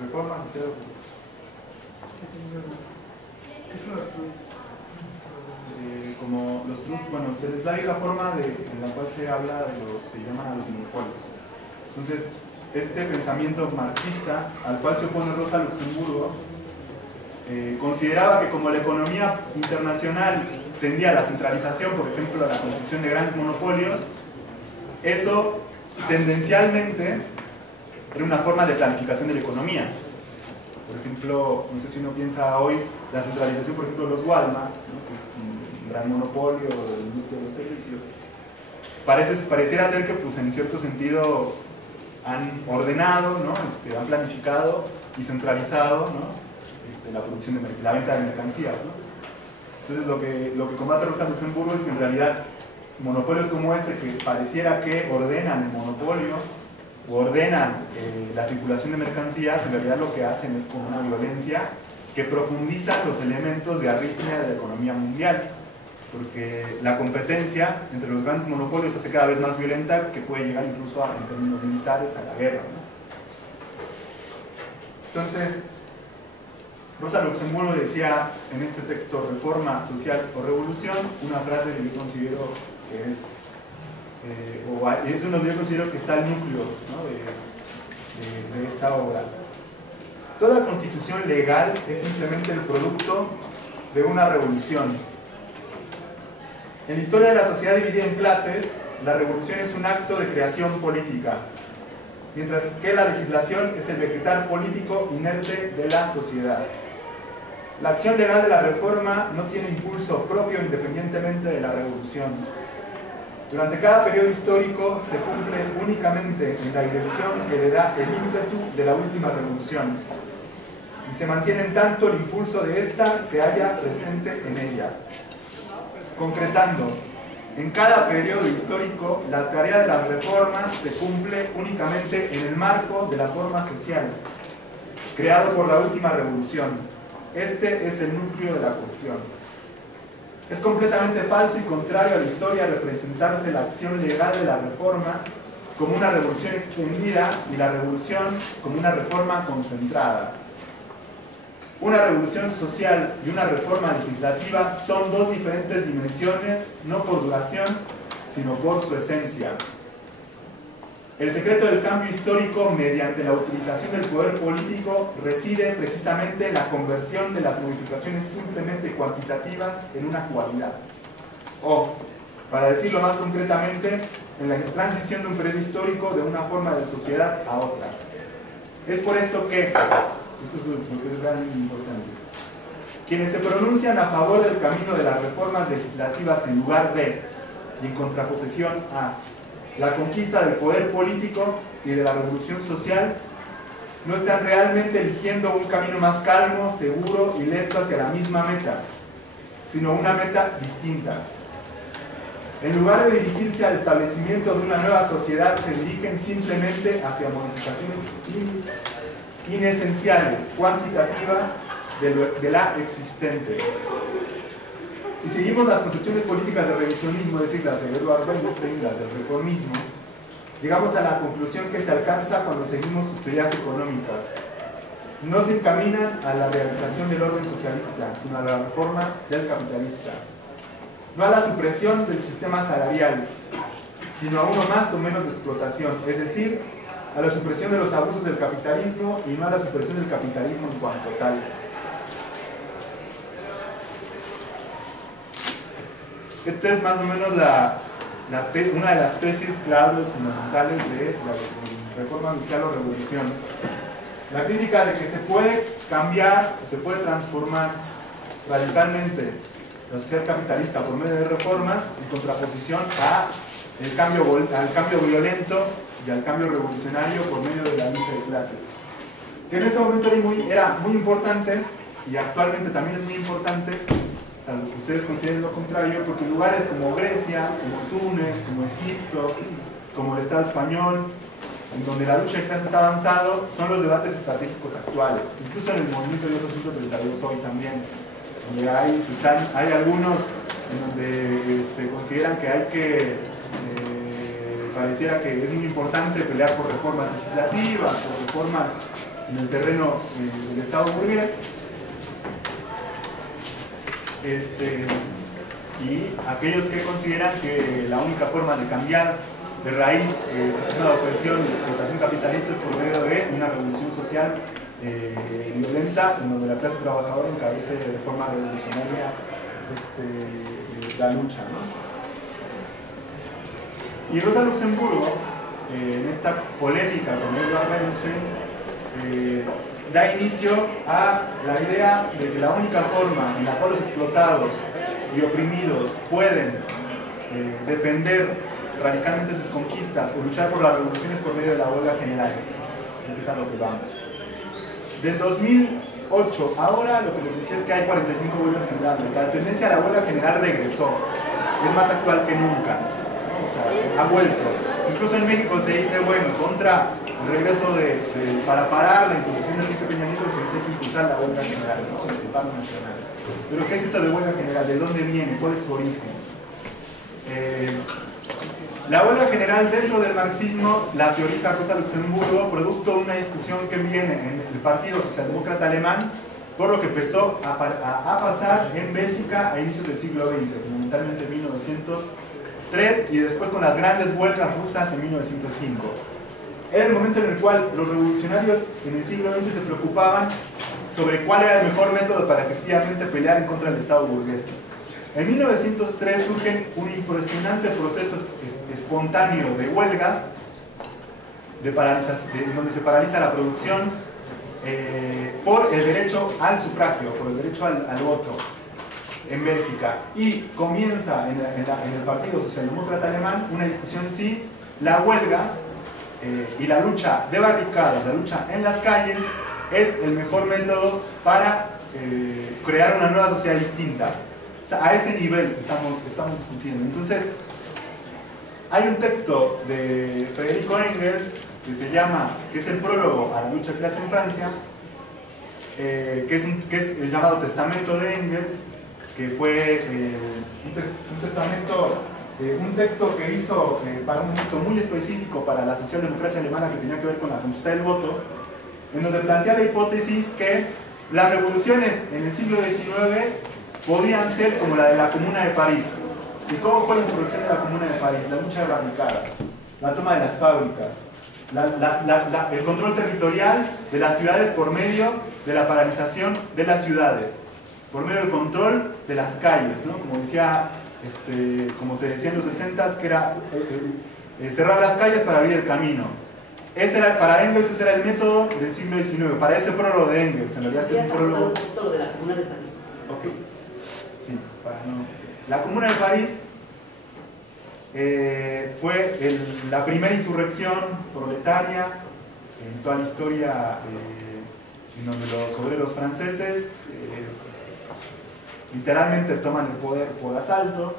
Reforma Social o Revolución. ¿Qué son los truths? Como los truths, bueno, es la vieja forma en la cual se habla de se llaman a los monopolios. Entonces, este pensamiento marxista al cual se opone Rosa Luxemburgo consideraba que como la economía internacional tendía a la centralización, por ejemplo, a la construcción de grandes monopolios, eso tendencialmente era una forma de planificación de la economía. Por ejemplo, no sé si uno piensa hoy la centralización, por ejemplo, de los Walmart, ¿no? Que es un gran monopolio de la industria de los servicios. Pareciera ser que, pues, en cierto sentido han ordenado, ¿no? Han planificado y centralizado, ¿no? La producción la venta de mercancías, ¿no? Entonces lo que combate Rosa Luxemburgo es que en realidad monopolios como ese, que pareciera que ordenan el monopolio, o ordenan la circulación de mercancías, en realidad lo que hacen es como una violencia que profundiza los elementos de arritmia de la economía mundial, porque la competencia entre los grandes monopolios se hace cada vez más violenta, que puede llegar incluso en términos militares a la guerra, ¿no? Entonces, Rosa Luxemburgo decía en este texto reforma social o revolución una frase que yo considero que es donde yo considero que está el núcleo, ¿no?, de esta obra. Toda constitución legal es simplemente el producto de una revolución. En la historia de la sociedad dividida en clases, la revolución es un acto de creación política, mientras que la legislación es el vegetal político inerte de la sociedad. La acción legal de la reforma no tiene impulso propio independientemente de la revolución. Durante cada periodo histórico se cumple únicamente en la dirección que le da el ímpetu de la última revolución, y se mantiene en tanto el impulso de esta se halla presente en ella. Concretando, en cada periodo histórico la tarea de las reformas se cumple únicamente en el marco de la forma social, creado por la última revolución. Este es el núcleo de la cuestión. Es completamente falso y contrario a la historia representarse la acción legal de la reforma como una revolución extendida y la revolución como una reforma concentrada. Una revolución social y una reforma legislativa son dos diferentes dimensiones, no por duración, sino por su esencia. El secreto del cambio histórico mediante la utilización del poder político reside precisamente en la conversión de las modificaciones simplemente cuantitativas en una cualidad. O, para decirlo más concretamente, en la transición de un periodo histórico de una forma de sociedad a otra. Es por esto que, esto es lo que es realmente importante, quienes se pronuncian a favor del camino de las reformas legislativas en lugar de, y en contraposición a, la conquista del poder político y de la revolución social, no están realmente eligiendo un camino más calmo, seguro y lento hacia la misma meta, sino una meta distinta. En lugar de dirigirse al establecimiento de una nueva sociedad, se dirigen simplemente hacia modificaciones inesenciales, cuantitativas de la existente. Si seguimos las concepciones políticas del revisionismo, es decir, las de Edward Bernstein, las del reformismo, llegamos a la conclusión que se alcanza cuando seguimos sus teorías económicas. No se encaminan a la realización del orden socialista, sino a la reforma del capitalista. No a la supresión del sistema salarial, sino a uno más o menos de explotación, es decir, a la supresión de los abusos del capitalismo y no a la supresión del capitalismo en cuanto tal. Esta es más o menos una de las tesis claves fundamentales de la reforma social o revolución. La crítica de que se puede cambiar, se puede transformar radicalmente la sociedad capitalista por medio de reformas en contraposición al cambio violento y al cambio revolucionario por medio de la lucha de clases. Que en ese momento era muy importante y actualmente también es muy importante, salvo que ustedes consideren lo contrario, porque lugares como Grecia, como Túnez, como Egipto, como el Estado español, en donde la lucha de clases ha avanzado, son los debates estratégicos actuales. Incluso en el movimiento de 132 hoy también, donde hay algunos en donde consideran que hay que, pareciera que es muy importante pelear por reformas legislativas, por reformas en el terreno del Estado burgués. Y aquellos que consideran que la única forma de cambiar de raíz el sistema de opresión y explotación capitalista es por medio de una revolución social violenta, en donde la clase trabajadora encabece de forma revolucionaria la lucha, ¿no? Y Rosa Luxemburgo, en esta polémica con Edward Bernstein, da inicio a la idea de que la única forma en la cual los explotados y oprimidos pueden defender radicalmente sus conquistas o luchar por las revoluciones por medio de la huelga general, que es a lo que vamos. Del 2008 ahora, lo que les decía es que hay 45 huelgas generales. La tendencia a la huelga general regresó, es más actual que nunca, ¿no? O sea, ha vuelto. Incluso en México se dice, bueno, con contra el regreso para parar la imposición de Enrique Peña Nieto, se dice que impulsar la huelga general, ¿no? El paro nacional. Pero ¿qué es eso de huelga general? ¿De dónde viene? ¿Cuál es su origen? La huelga general dentro del marxismo la teoriza Rosa Luxemburgo, producto de una discusión que viene en el Partido Socialdemócrata Alemán, por lo que empezó a pasar en Bélgica a inicios del siglo XX, fundamentalmente en 1903, y después con las grandes huelgas rusas en 1905. Era el momento en el cual los revolucionarios en el siglo XX se preocupaban sobre cuál era el mejor método para efectivamente pelear en contra del Estado burgués. En 1903 surge un impresionante proceso espontáneo de huelgas, donde se paraliza la producción por el derecho al sufragio, por el derecho al voto en Bélgica. Y comienza en el Partido Socialdemócrata Alemán una discusión si la huelga y la lucha de barricadas, la lucha en las calles, es el mejor método para crear una nueva sociedad distinta. O sea, a ese nivel estamos discutiendo. Entonces, hay un texto de Federico Engels que es el prólogo a la lucha de clase en Francia, que es el llamado Testamento de Engels, que fue un texto que hizo para un momento muy específico para la socialdemocracia alemana, que tenía que ver con la conquista del voto, en donde plantea la hipótesis que las revoluciones en el siglo XIX podrían ser como la de la Comuna de París. ¿Y cómo fue la insurrección de la Comuna de París? La lucha de barricadas, la toma de las fábricas, el control territorial de las ciudades por medio de la paralización de las ciudades, por medio del control de las calles, ¿no? Como se decía en los 60s, que era cerrar las calles para abrir el camino. Para Engels ese era el método del siglo XIX, para ese prólogo de Engels, en realidad es un prólogo... un poquito lo de la Comuna de París. Ok. Sí, La Comuna de París fue la primera insurrección proletaria en toda la historia, en donde los obreros franceses literalmente toman el poder por asalto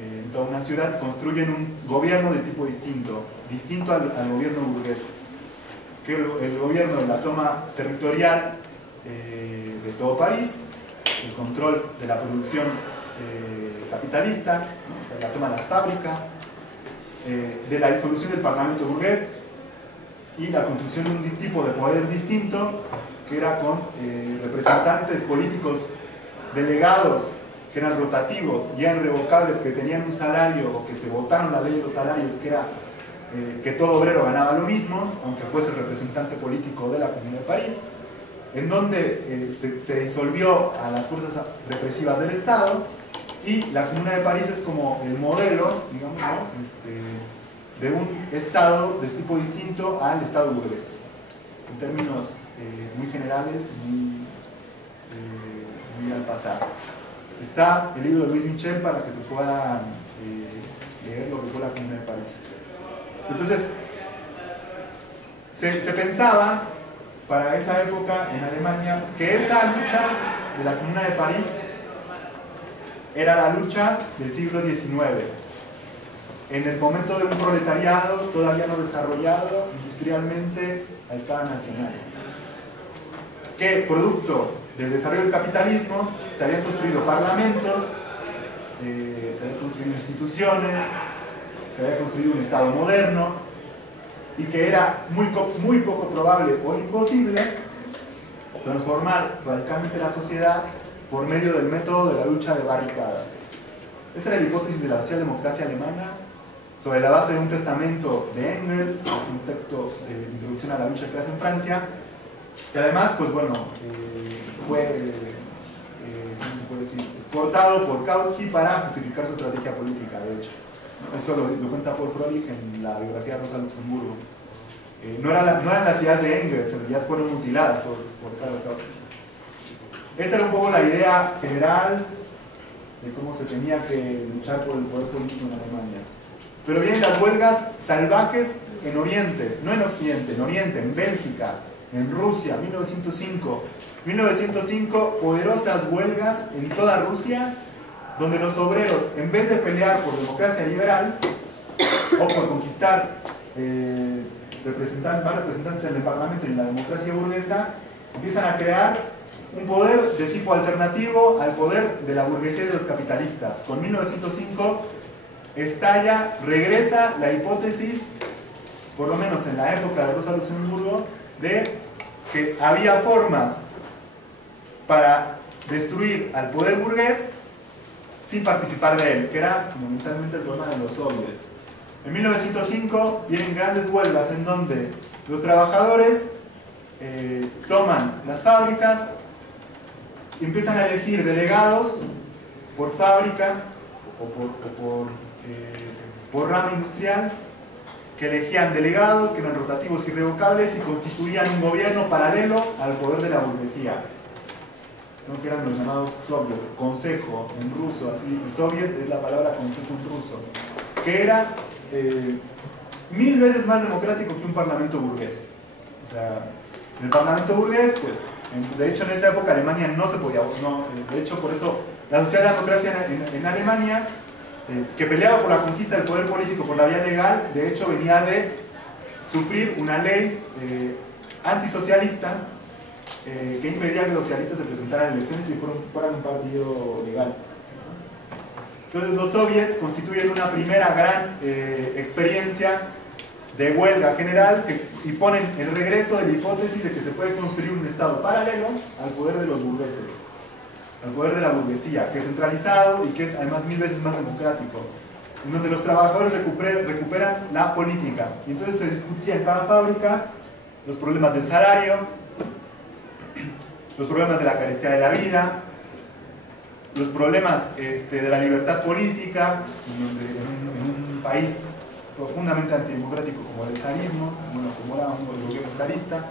en toda una ciudad, construyen un gobierno de tipo distinto al gobierno burgués, que el gobierno de la toma territorial de todo París, el control de la producción capitalista, ¿no? O sea, la toma de las fábricas, de la disolución del parlamento burgués y la construcción de un tipo de poder distinto, que era con representantes políticos delegados que eran rotativos, ya irrevocables, que tenían un salario, o que se votaron la ley de los salarios, que era que todo obrero ganaba lo mismo, aunque fuese el representante político de la Comuna de París, en donde se disolvió a las fuerzas represivas del Estado, y la Comuna de París es como el modelo, digamos, ¿no? De un Estado de tipo distinto al Estado burgués, en términos muy generales, muy al pasar. Está el libro de Luis Michel para que se pueda leer lo que fue la Comuna de París. Entonces, se pensaba para esa época en Alemania que esa lucha de la Comuna de París era la lucha del siglo XIX, en el momento de un proletariado todavía no desarrollado industrialmente a escala nacional, que producto del desarrollo del capitalismo se habían construido parlamentos, se habían construido instituciones, se había construido un Estado moderno, y que era muy poco probable o imposible transformar radicalmente la sociedad por medio del método de la lucha de barricadas. Esta era la hipótesis de la socialdemocracia alemana, sobre la base de un testamento de Engels, que es un texto de introducción a la lucha de clase en Francia, que además, pues bueno, fue, ¿cómo se puede decir?, cortado por Kautsky para justificar su estrategia política, de hecho. Eso lo cuenta Paul Froelich en la biografía de Rosa Luxemburgo. No eran las ideas de Engels, en realidad fueron mutiladas por Karl Kautsky. Esta era un poco la idea general de cómo se tenía que luchar por el poder político en Alemania. Pero vienen las huelgas salvajes en Oriente, no en Occidente, en Oriente, en Bélgica, en Rusia, 1905. 1905, poderosas huelgas en toda Rusia, donde los obreros, en vez de pelear por democracia liberal o por conquistar más representantes en el Parlamento y en la democracia burguesa, empiezan a crear un poder de tipo alternativo al poder de la burguesía y de los capitalistas. Con 1905 regresa la hipótesis, por lo menos en la época de Rosa Luxemburgo, de que había formas para destruir al poder burgués sin participar de él, que era fundamentalmente el problema de los soviets. En 1905 vienen grandes huelgas en donde los trabajadores toman las fábricas y empiezan a elegir delegados por fábrica o por rama industrial, que elegían delegados que eran rotativos y irrevocables y constituían un gobierno paralelo al poder de la burguesía, ¿no? Que eran los llamados soviets, consejo en ruso, así, soviet es la palabra consejo en ruso, que era 1000 veces más democrático que un parlamento burgués. O sea, el parlamento burgués, pues, de hecho en esa época Alemania no se podía, de hecho por eso la socialdemocracia en Alemania, que peleaba por la conquista del poder político por la vía legal, de hecho venía de sufrir una ley antisocialista que impedía que los socialistas se presentaran en elecciones y fueran un partido legal. Entonces los soviets constituyen una primera gran experiencia de huelga general y ponen el regreso de la hipótesis de que se puede construir un estado paralelo al poder de los burgueses, al poder de la burguesía, que es centralizado y que es además 1000 veces más democrático, en donde los trabajadores recuperan la política. Y entonces se discutía en cada fábrica los problemas del salario, los problemas de la carestía de la vida, los problemas de la libertad política, en un país profundamente antidemocrático como el zarismo, bueno, como era el gobierno zarista.